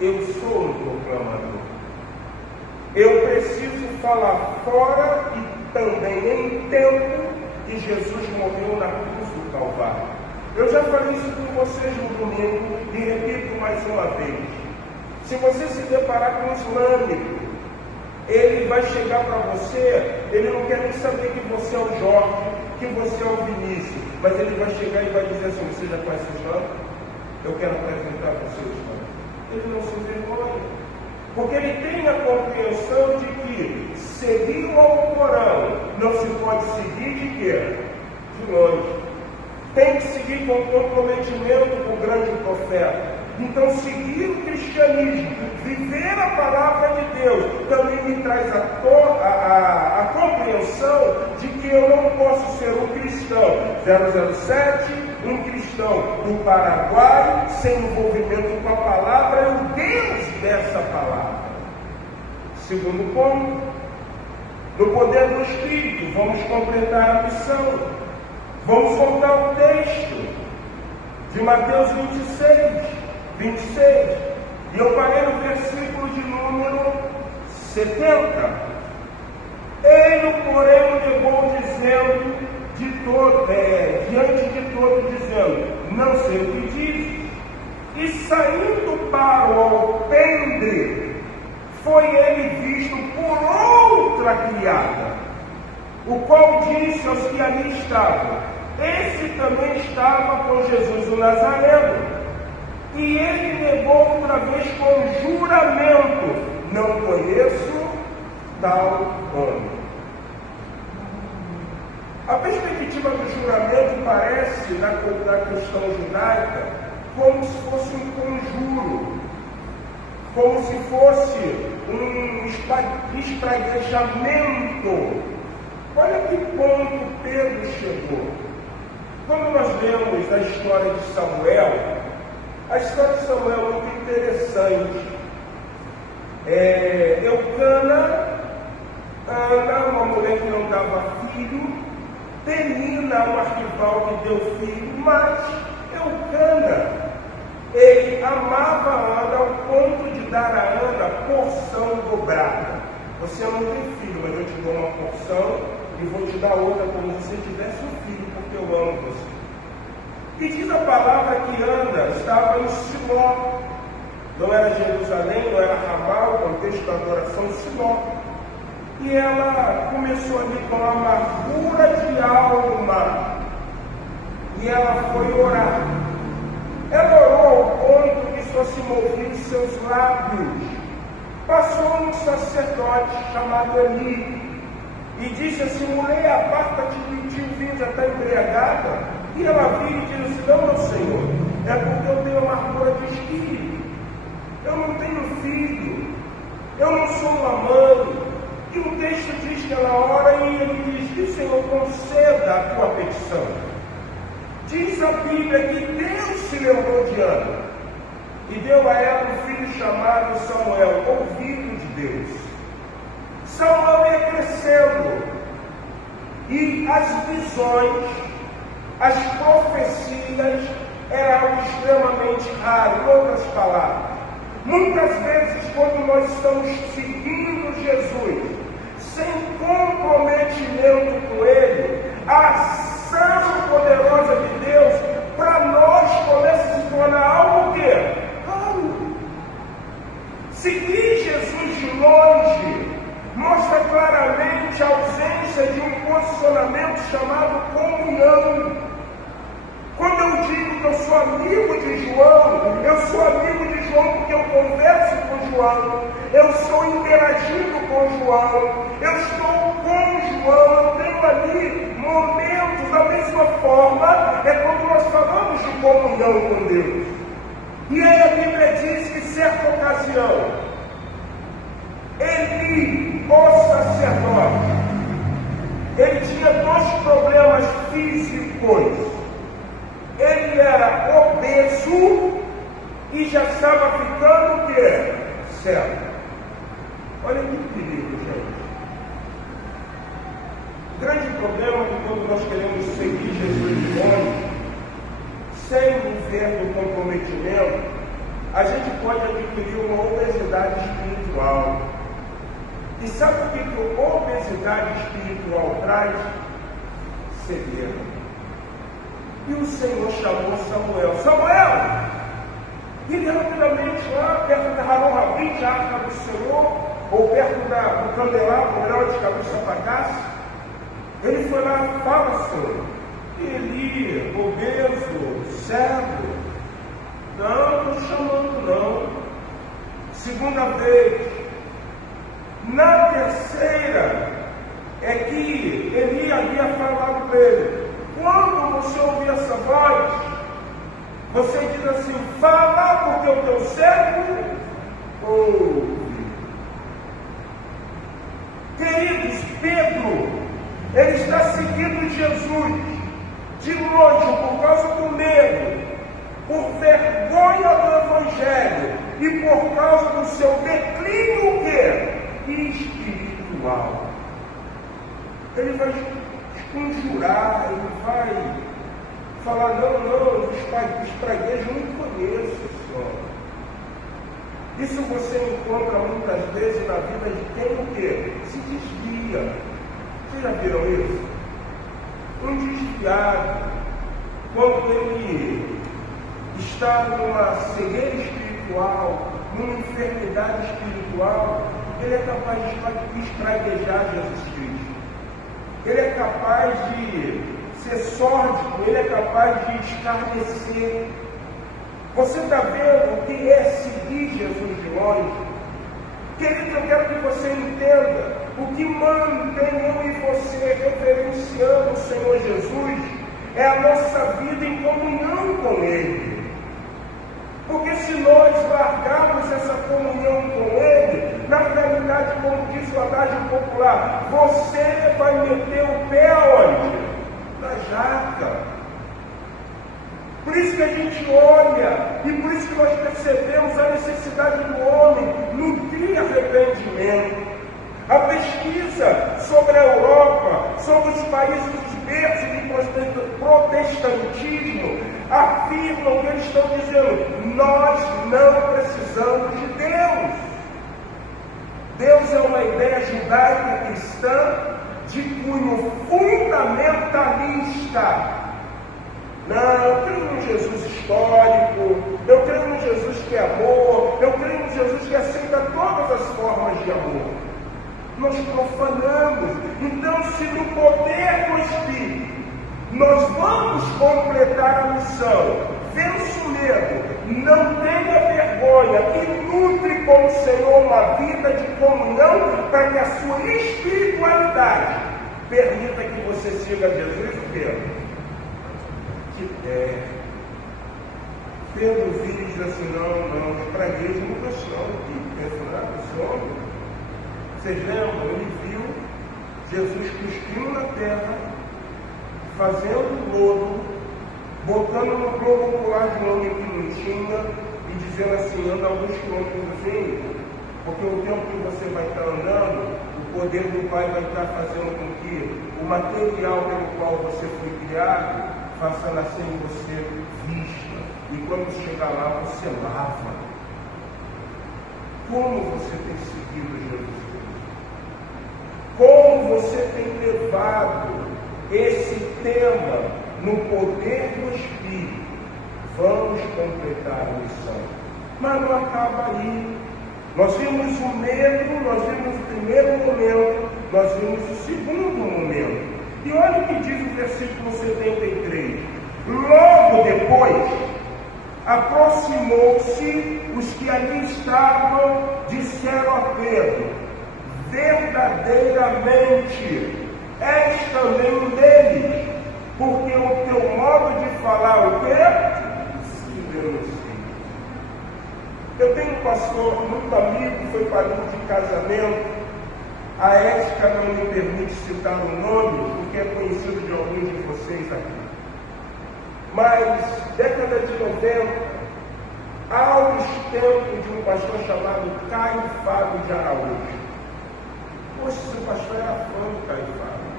eu sou um proclamador. Eu preciso falar fora e também em tempo que Jesus morreu na cruz do Calvário. Eu já falei isso com vocês no domingo e repito mais uma vez. Se você se deparar com um islâmico, ele vai chegar para você, ele não quer nem saber que você é o Jorge, que você é o Vinícius, mas ele vai chegar e vai dizer assim: você já conhece o Islã? Eu quero apresentar você o Islã. Ele não se envergonha, porque ele tem a compreensão de que seguir o Alcorão não se pode seguir de quê? De longe. Tem que seguir com comprometimento com o grande profeta. Então, seguir o cristianismo, viver a palavra de Deus, também me traz a compreensão de que eu não posso ser um cristão 007, um cristão do Paraguai, sem envolvimento com a palavra e o Deus dessa palavra. Segundo ponto, no poder do Espírito, vamos completar a missão. Vamos voltar ao texto de Mateus 26. E eu parei no versículo de número 70. Ele, porém, o negou, dizendo diante de todo, dizendo: não sei o que diz. E saindo para o alpendre, foi ele visto por outra criada, o qual disse aos que ali estavam: esse também estava com Jesus o Nazareno. E ele negou outra vez com juramento: não conheço tal homem. A perspectiva do juramento parece, na questão judaica, como se fosse um conjuro, como se fosse um espraguejamento. Olha que ponto Pedro chegou. Quando nós lemos a história de Samuel, a história de Samuel é muito interessante. Eucana, Ana, uma mulher que não dava filho, Penina, uma rival que deu filho, mas Eucana, ele amava a Ana ao ponto de dar a Ana porção dobrada. Você não tem filho, mas eu te dou uma porção e vou te dar outra como se você tivesse um filho, porque eu amo você. E diz a palavra que Ana estava em Siló. Não era Jerusalém, não era Ramá, o contexto da adoração, Siló. E ela começou ali com amargura de alma. E ela foi orar. Ela orou ao ponto que só se movia em seus lábios. Passou um sacerdote chamado Eli e disse assim: mulher, aparta-te de ti, o vinho já está embriagada. E ela viu e disse assim: não, meu Senhor, é porque eu tenho amargura de espírito. Eu não tenho filho, eu não sou uma mãe. E o texto diz que ela ora e ele diz que o Senhor conceda a tua petição. Diz a Bíblia que Deus se lembrou de Ana e deu a ela um filho chamado Samuel, ouvido de Deus. Samuel ia crescendo e as visões, as profecias eram algo extremamente raro. Em outras palavras, muitas vezes quando nós estamos seguindo Jesus, sem comprometimento com Ele, a ação poderosa de Deus para nós começa a se tornar algo que raro. Seguir Jesus de longe mostra claramente a ausência de um posicionamento chamado comunhão. Quando eu digo que eu sou amigo de João, eu sou amigo de João porque eu converso com João, eu estou interagindo com João, eu estou com João, eu tenho ali momentos. Da mesma forma é quando nós falamos de comunhão com Deus. E aí a Bíblia diz que certa ocasião, Eli, o sacerdote, ele tinha dois problemas físicos. Ele era obeso e já estava ficando o quê? Cego. Olha que perigo, gente. O grande problema é que quando nós queremos seguir Jesus de longe, sem viver do comprometimento, a gente pode adquirir uma obesidade espiritual. E sabe o que a obesidade espiritual traz? Cegueira. E o Senhor chamou Samuel. Samuel! E rapidamente lá, perto da Harão Rabite, a arca do Senhor, ou perto do candelabro, melhor de cabeça apagasse, ele foi lá e fala: Senhor, Eli, obeso, cego, não estou chamando não. Segunda vez. Na terceira, é que Eli havia falado para ele: quando você ouvir essa voz, você diz assim: fala, porque o teu servo ouve. Queridos, Pedro, ele está seguindo Jesus de longe por causa do medo, por vergonha do Evangelho e por causa do seu declínio espiritual. Ele vai conjurar, ele vai falar: não, espraguejo, eu não conheço, Senhor. Isso você encontra muitas vezes na vida de quem o quê? Se desvia. Vocês já viram isso? Um desviado, quando ele está numa cegueira espiritual, numa enfermidade espiritual, ele é capaz de espraguejar Jesus Cristo. Ele é capaz de ser sórdido, ele é capaz de escarnecer. Você está vendo o que é seguir Jesus de longe? Querido, eu quero que você entenda o que mantém eu e você reverenciando o Senhor Jesus é a nossa vida em comunhão com Ele. Porque se nós largarmos essa comunhão com Ele, na realidade, como diz o adágio popular, você vai meter o pé aonde? Na jaca. Por isso que a gente olha, e por isso que nós percebemos a necessidade do homem nutrir arrependimento. A pesquisa sobre a Europa, sobre os países dos berços de protestantismo, afirmam que eles estão dizendo: nós não precisamos de Deus. Deus é uma ideia judaica cristã de cunho fundamentalista. Não, eu creio num Jesus histórico, eu creio num Jesus que é amor, eu creio num Jesus que aceita todas as formas de amor. Nós profanamos. Então, se no poder do Espírito nós vamos completar a missão, vença o medo, não tenha vergonha e nutre com o Senhor uma vida de comunhão para que a sua espiritualidade permita que você siga Jesus o Pedro. Pedro vira e diz assim: não, para a igreja nunca são aqui, vocês lembram? Ele viu Jesus cuspindo na terra, fazendo lodo, botando no globo ocular de um homem que não tinha e dizendo assim: anda alguns quilômetros, porque o tempo que você vai estar andando, o poder do Pai vai estar fazendo com que o material pelo qual você foi criado faça nascer em você vista, e quando chegar lá você lava. Como você tem seguido Jesus Cristo? Como você tem levado esse tema no poder do Espírito? Vamos completar a missão. Mas não acaba aí. Nós vimos o medo, nós vimos o primeiro momento, nós vimos o segundo momento. E olha o que diz o versículo 73. Logo depois, aproximou-se os que ali estavam, disseram a Pedro: verdadeiramente és também um deles, porque o teu modo de falar o quê? Se denuncia. Eu tenho um pastor muito amigo, foi padrinho de casamento. A ética não me permite citar o nome, porque é conhecido de alguns de vocês aqui. Mas, década de 90, há os tempos de um pastor chamado Caio Fábio de Araújo. Poxa, esse pastor era fã do Caio Fábio.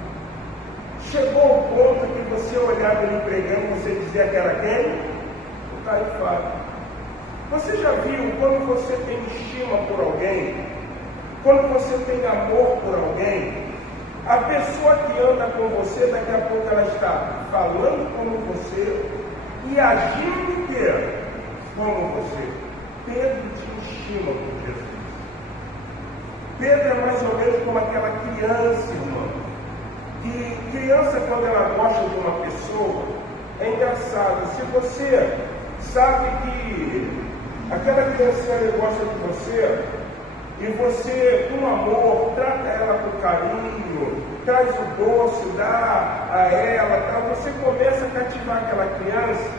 Chegou ao ponto que você olhava ele pregando, você dizia que era quem? O Caio Fábio. Você já viu quando você tem estima por alguém, quando você tem amor por alguém, a pessoa que anda com você, daqui a pouco ela está falando como você e agindo que como você. Pedro tinha estima por Jesus. Pedro é mais ou menos como aquela criança, irmão. Que criança, quando ela gosta de uma pessoa, é engraçado. Se você sabe que aquela criança gosta de você, e você, com amor, trata ela com carinho, traz o doce, dá a ela, tá? Você começa a cativar aquela criança.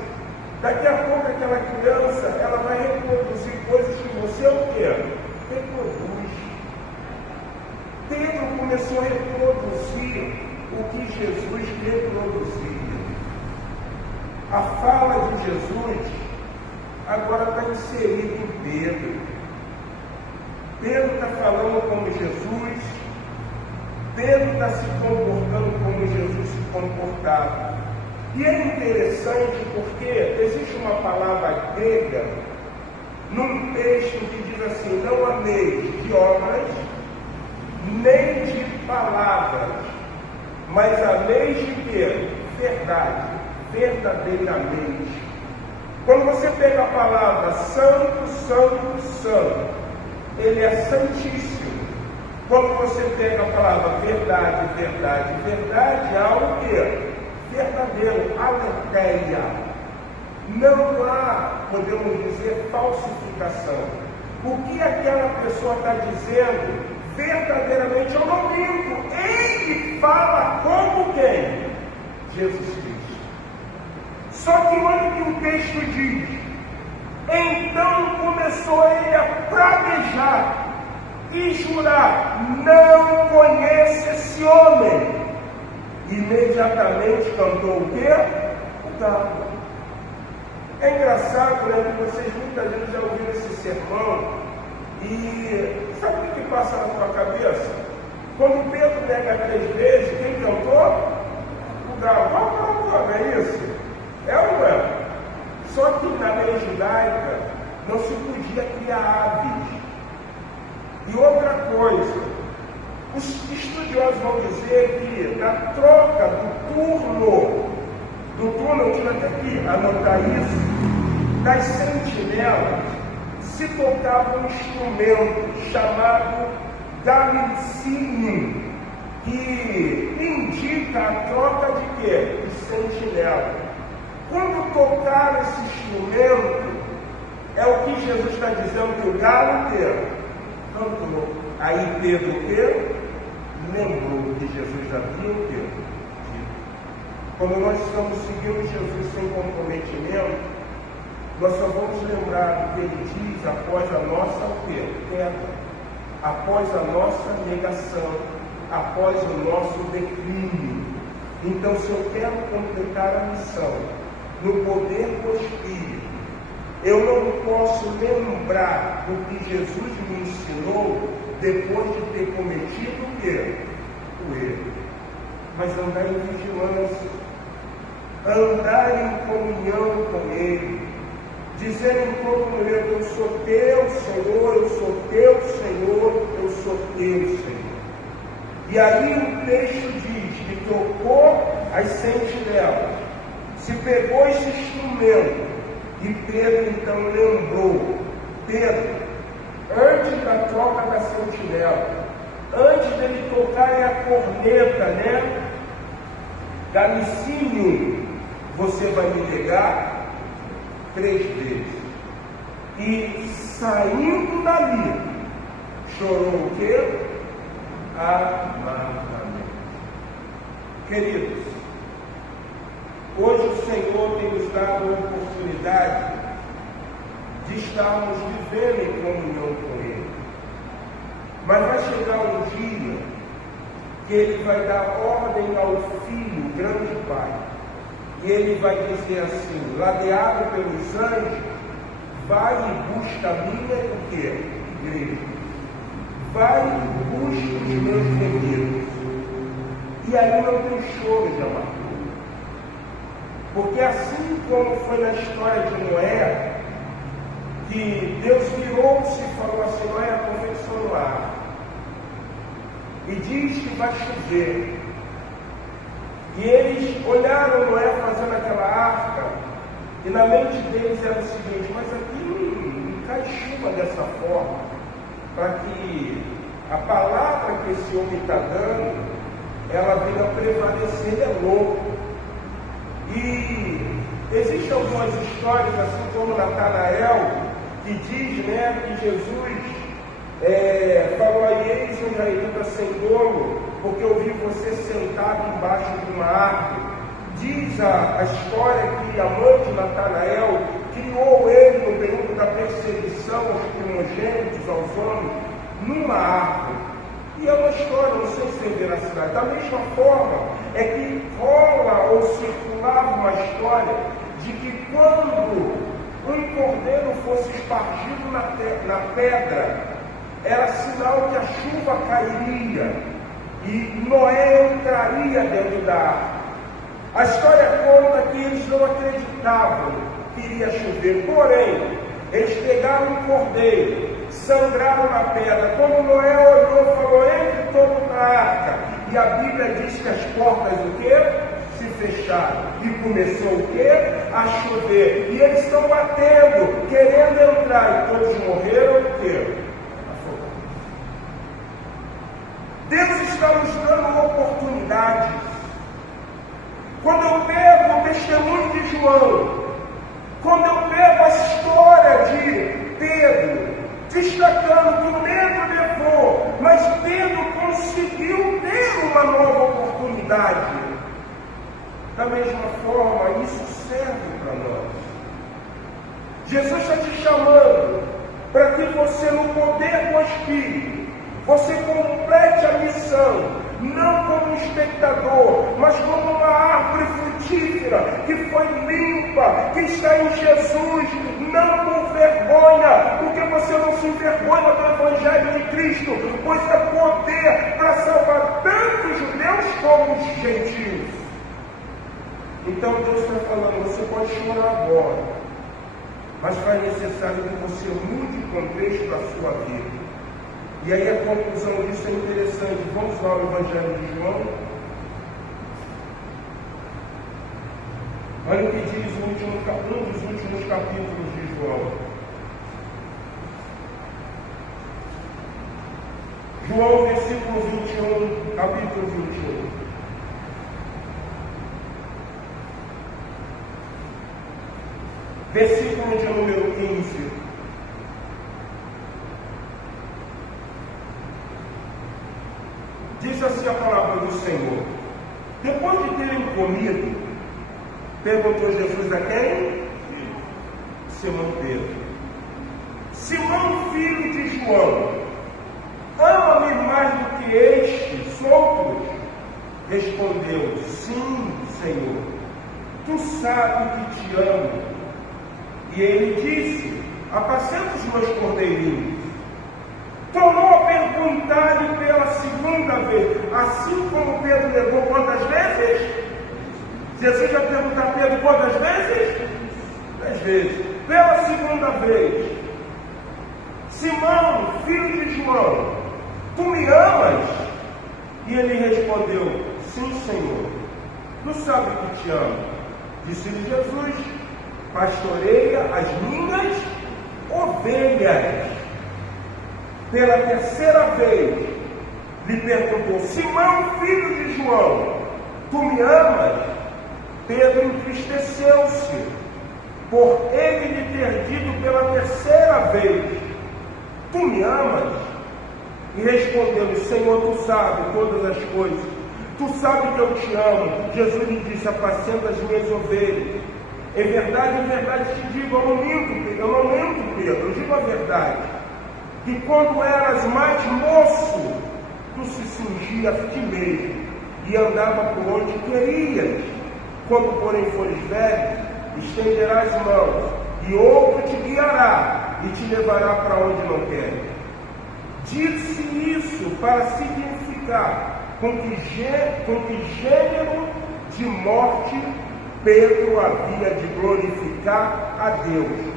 Daqui a pouco aquela criança, ela vai reproduzir coisas que você o quê? Reproduz. Pedro começou a reproduzir o que Jesus reproduzia. A fala de Jesus agora está inserida em Pedro. Pedro está falando como Jesus, Pedro está se comportando como Jesus se comportava. E é interessante porque existe uma palavra grega num texto que diz assim: não ameis de obras, nem de palavras, mas ameis de quê? Verdade, verdadeiramente. Quando você pega a palavra santo, santo, santo, ele é santíssimo. Quando você pega a palavra verdade, verdade, verdade, há o quê? Verdadeiro, aletheia. Não há, podemos dizer, falsificação. O que aquela pessoa está dizendo, verdadeiramente eu não minto. Ele fala como quem? Jesus Cristo. Só que olha o que o texto diz. Então começou ele a praguejar e jurar: não conheço esse homem. Imediatamente cantou o quê? O galo. É engraçado, né, que vocês muitas vezes já ouviram esse sermão e sabe o que passa na sua cabeça? Quando Pedro nega 3 vezes, quem cantou? O galo. Não é isso? É ou não é? Só que na lei judaica não se podia criar aves. E outra coisa, os estudiosos vão dizer que na troca do turno, eu tive até aqui anotar isso, das sentinelas, se tocava um instrumento chamado galicínio, que indica a troca de quê? De sentinela. Quando tocar esse instrumento, é o que Jesus está dizendo, que o galo cantou. Aí Pedro o quê? Lembrou que Jesus já havia o quê? Dito. Quando nós estamos seguindo Jesus sem comprometimento, nós só vamos lembrar do que ele diz após a nossa o quê? Queda, após a nossa negação, após o nosso declínio. Então, se eu quero completar a missão no poder do Espírito, eu não posso lembrar do que Jesus me ensinou depois de ter cometido o quê? O erro. Mas andar em vigilância, andar em comunhão com Ele, dizer em todo momento: eu sou teu Senhor, eu sou teu Senhor, eu sou teu Senhor. E aí o texto diz que tocou as sentinelas, se pegou esse instrumento, e Pedro então lembrou: Pedro, antes da troca da sentinela, antes dele tocar a corneta, né? Galicínio, você vai me negar 3 vezes. E saindo dali, chorou o quê? Amargamente. Queridos, hoje o Senhor tem nos dado a oportunidade de estarmos vivendo em comunhão com Ele. Mas vai chegar um dia que Ele vai dar ordem ao Filho, grande Pai. E Ele vai dizer assim, ladeado pelos anjos: vai e busca a minha o quê? Igreja. Vai e busca os meus remidos. E aí não tem choro de amargura. Porque assim como foi na história de Noé, que Deus virou-se e falou assim: Noé, confecciona a arca. E diz que vai chover. E eles olharam Noé fazendo aquela arca, e na mente deles era o seguinte: mas aqui não cai chuva dessa forma, para que a palavra que esse homem está dando, ela venha prevalecer. Ele é louco. E existem algumas histórias, assim como Natanael, que diz, né, que Jesus falou a eles: um israelita sem dono, porque eu vi você sentado embaixo de uma árvore. Diz a história que a mãe de Natanael criou ele no período da perseguição aos primogênitos, aos homens, numa árvore. E é uma história, não sei se tem veracidade. Da mesma forma, é que rola ou circulava uma história de que quando um cordeiro fosse espargido na pedra, era sinal que a chuva cairia e Noé entraria dentro da arca. A história conta que eles não acreditavam que iria chover, porém, Eles pegaram um cordeiro, sangraram na pedra. Quando Noé olhou, falou: entre todo na arca. E a Bíblia diz que as portas o quê? Se fecharam. E começou o quê? A chover. E eles estão batendo, querendo entrar. E todos morreram o quê? Afogados. Deus está nos dando oportunidades. Quando eu pego o testemunho de João, quando eu pego a história de Pedro, destacando que o medo levou, mas Pedro conseguiu ter uma nova oportunidade. Da mesma forma, isso serve para nós. Jesus está te chamando para que você, no poder do Espírito, você complete a missão, não como um espectador, mas como uma árvore frutífera, que foi limpa, que está em Jesus, não por vergonha, porque você não se envergonha do Evangelho de Cristo, pois é poder para salvar tanto os judeus como os gentios. Então Deus está falando: você pode chorar agora, mas faz necessário que você mude o contexto da sua vida. E aí a conclusão disso é interessante. Vamos lá ao Evangelho de João. Olha o que diz um dos últimos capítulos de João. João, versículo 21, capítulo 21. Versículo de número 15. Diz assim a palavra do Senhor: depois de terem comido, perguntou Jesus a quem? Simão Pedro: Simão, filho de João, ama-me mais do que estes outros? Respondeu: sim, Senhor, tu sabes que te amo. E ele disse: apacenta os meus cordeirinhos. Tornou a perguntar-lhe pela segunda vez, assim como Pedro negou quantas vezes? Jesus vai perguntar a Pedro quantas vezes? 10 vezes. Pela segunda vez: Simão, filho de João, tu me amas? E ele respondeu: sim, Senhor, tu sabes que te amo. Disse-lhe Jesus: pastoreia as minhas ovelhas. Pela terceira vez lhe perguntou: Simão, filho de João, tu me amas? Pedro entristeceu-se por ele lhe ter dito pela terceira vez: tu me amas? E respondeu-lhe: Senhor, tu sabes todas as coisas, tu sabes que eu te amo. Jesus lhe disse: apacenta as minhas ovelhas. Em verdade te digo, eu não minto, Pedro, eu digo a verdade, que quando eras mais moço, tu se cingia a ti mesmo e andava por onde querias. Quando, porém, fores velho, estenderás mãos, e outro te guiará e te levará para onde não queres. Disse isso para significar com que gênero de morte Pedro havia de glorificar a Deus.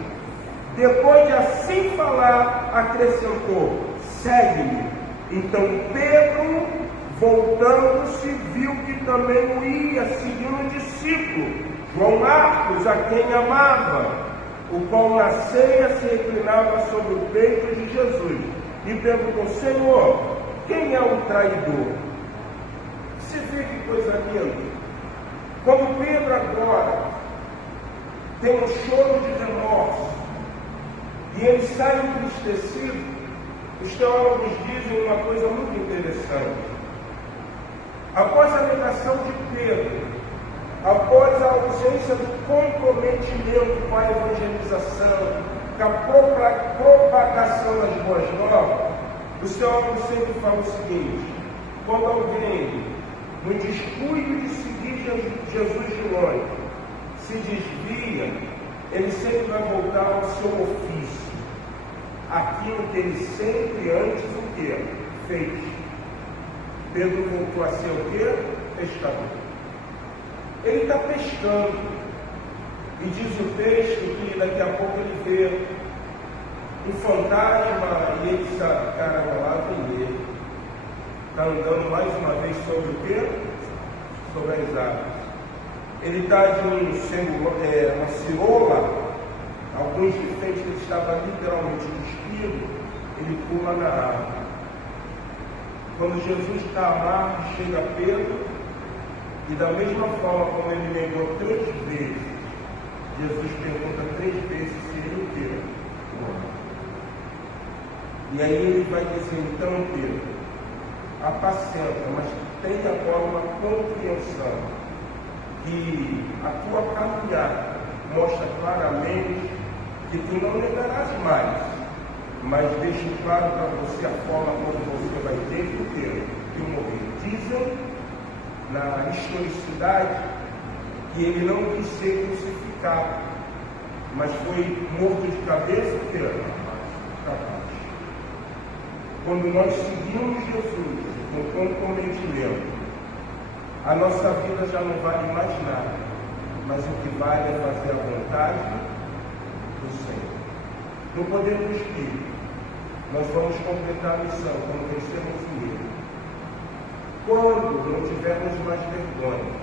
Depois de assim falar, acrescentou: segue-me. Então Pedro, voltando-se, viu que também o ia seguindo o discípulo, João Marcos, a quem amava, o qual na ceia se reclinava sobre o peito de Jesus, e perguntou: Senhor, quem é o traidor? Você vê que coisa linda. Quando Pedro agora tem um choro de remorso, e ele sai entristecido, os teólogos dizem uma coisa muito interessante. Após a negação de Pedro, após a ausência do comprometimento com a evangelização, com a propagação das boas novas, os teólogos sempre falam o seguinte: quando alguém, no descuido de seguir Jesus de longe, se desvia, ele sempre vai voltar ao seu ofício, aquilo que ele sempre antes o quê? Fez. Pedro voltou a ser o quê? Pescador. Ele está pescando, e diz o texto que daqui a pouco ele vê um fantasma e ele sabe, cara, lá vem ele. Está andando mais uma vez sobre o quê? Sobre as águas. Ele está de uma cirola, alguns de frente ele estava literalmente despido, ele pula na água. Quando Jesus está à mar, chega Pedro, e da mesma forma como ele negou 3 vezes, Jesus pergunta 3 vezes se ele quer. E aí ele vai dizer, então Pedro, apacenta, mas tenha agora uma compreensão que a tua caminhada mostra claramente que tu não negarás mais, mas deixa claro para você a forma como você vai ter que morrer. Dizem na historicidade que ele não quis ser crucificado, mas foi morto de cabeça para baixo. Quando nós seguimos Jesus com comprometimento, a nossa vida já não vale mais nada, mas o que vale é fazer a vontade do Senhor. No poder do Espírito, nós vamos completar a missão quando vencermos o medo. Quando não tivermos mais vergonha,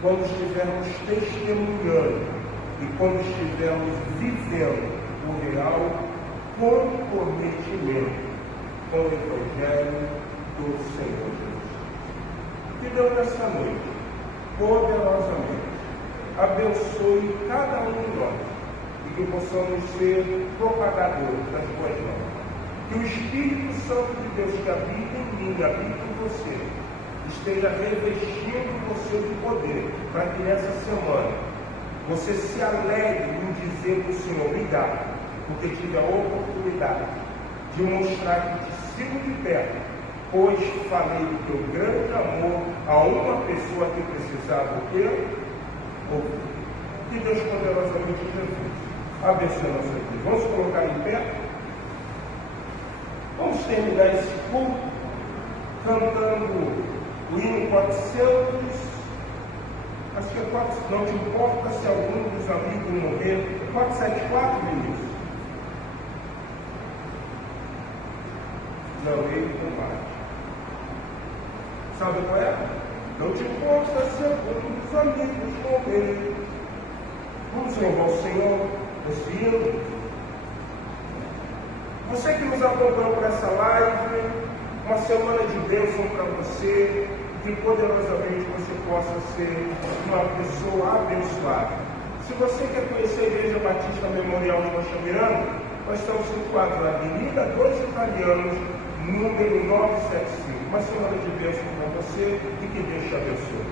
quando estivermos testemunhando e quando estivermos vivendo o real comprometimento com o Evangelho do Senhor Jesus. Que Deus nessa noite, poderosamente, abençoe cada um de nós e que possamos ser propagadores das boas novas. Que o Espírito Santo de Deus que habita em mim, habita em você, esteja revestindo você de poder, para que nessa semana você se alegre em dizer para o Senhor, obrigado, porque tive a oportunidade de mostrar que te sigo de perto, pois falei do teu grande amor a uma pessoa que precisava o quê? Ouvir. Que Deus poderosamente Jesus abençoe a nossa vida. Vamos colocar em pé? Vamos terminar esse culto cantando o hino 400. Acho que é 400, não te importa se algum dos amigos morrer. 474, Vinícius? Não, ele não mais. Sabe qual é? Não te importa se algum dos amigos morrer. Vamos louvar o Senhor nesse hino. Você que nos acompanhou por essa live, uma semana de bênção para você, que poderosamente você possa ser uma pessoa abençoada. Se você quer conhecer a Igreja Batista Memorial de Rocha Miranda, nós estamos situados na Avenida dos Italianos, número 975. Uma semana de bênção para você e que Deus te abençoe.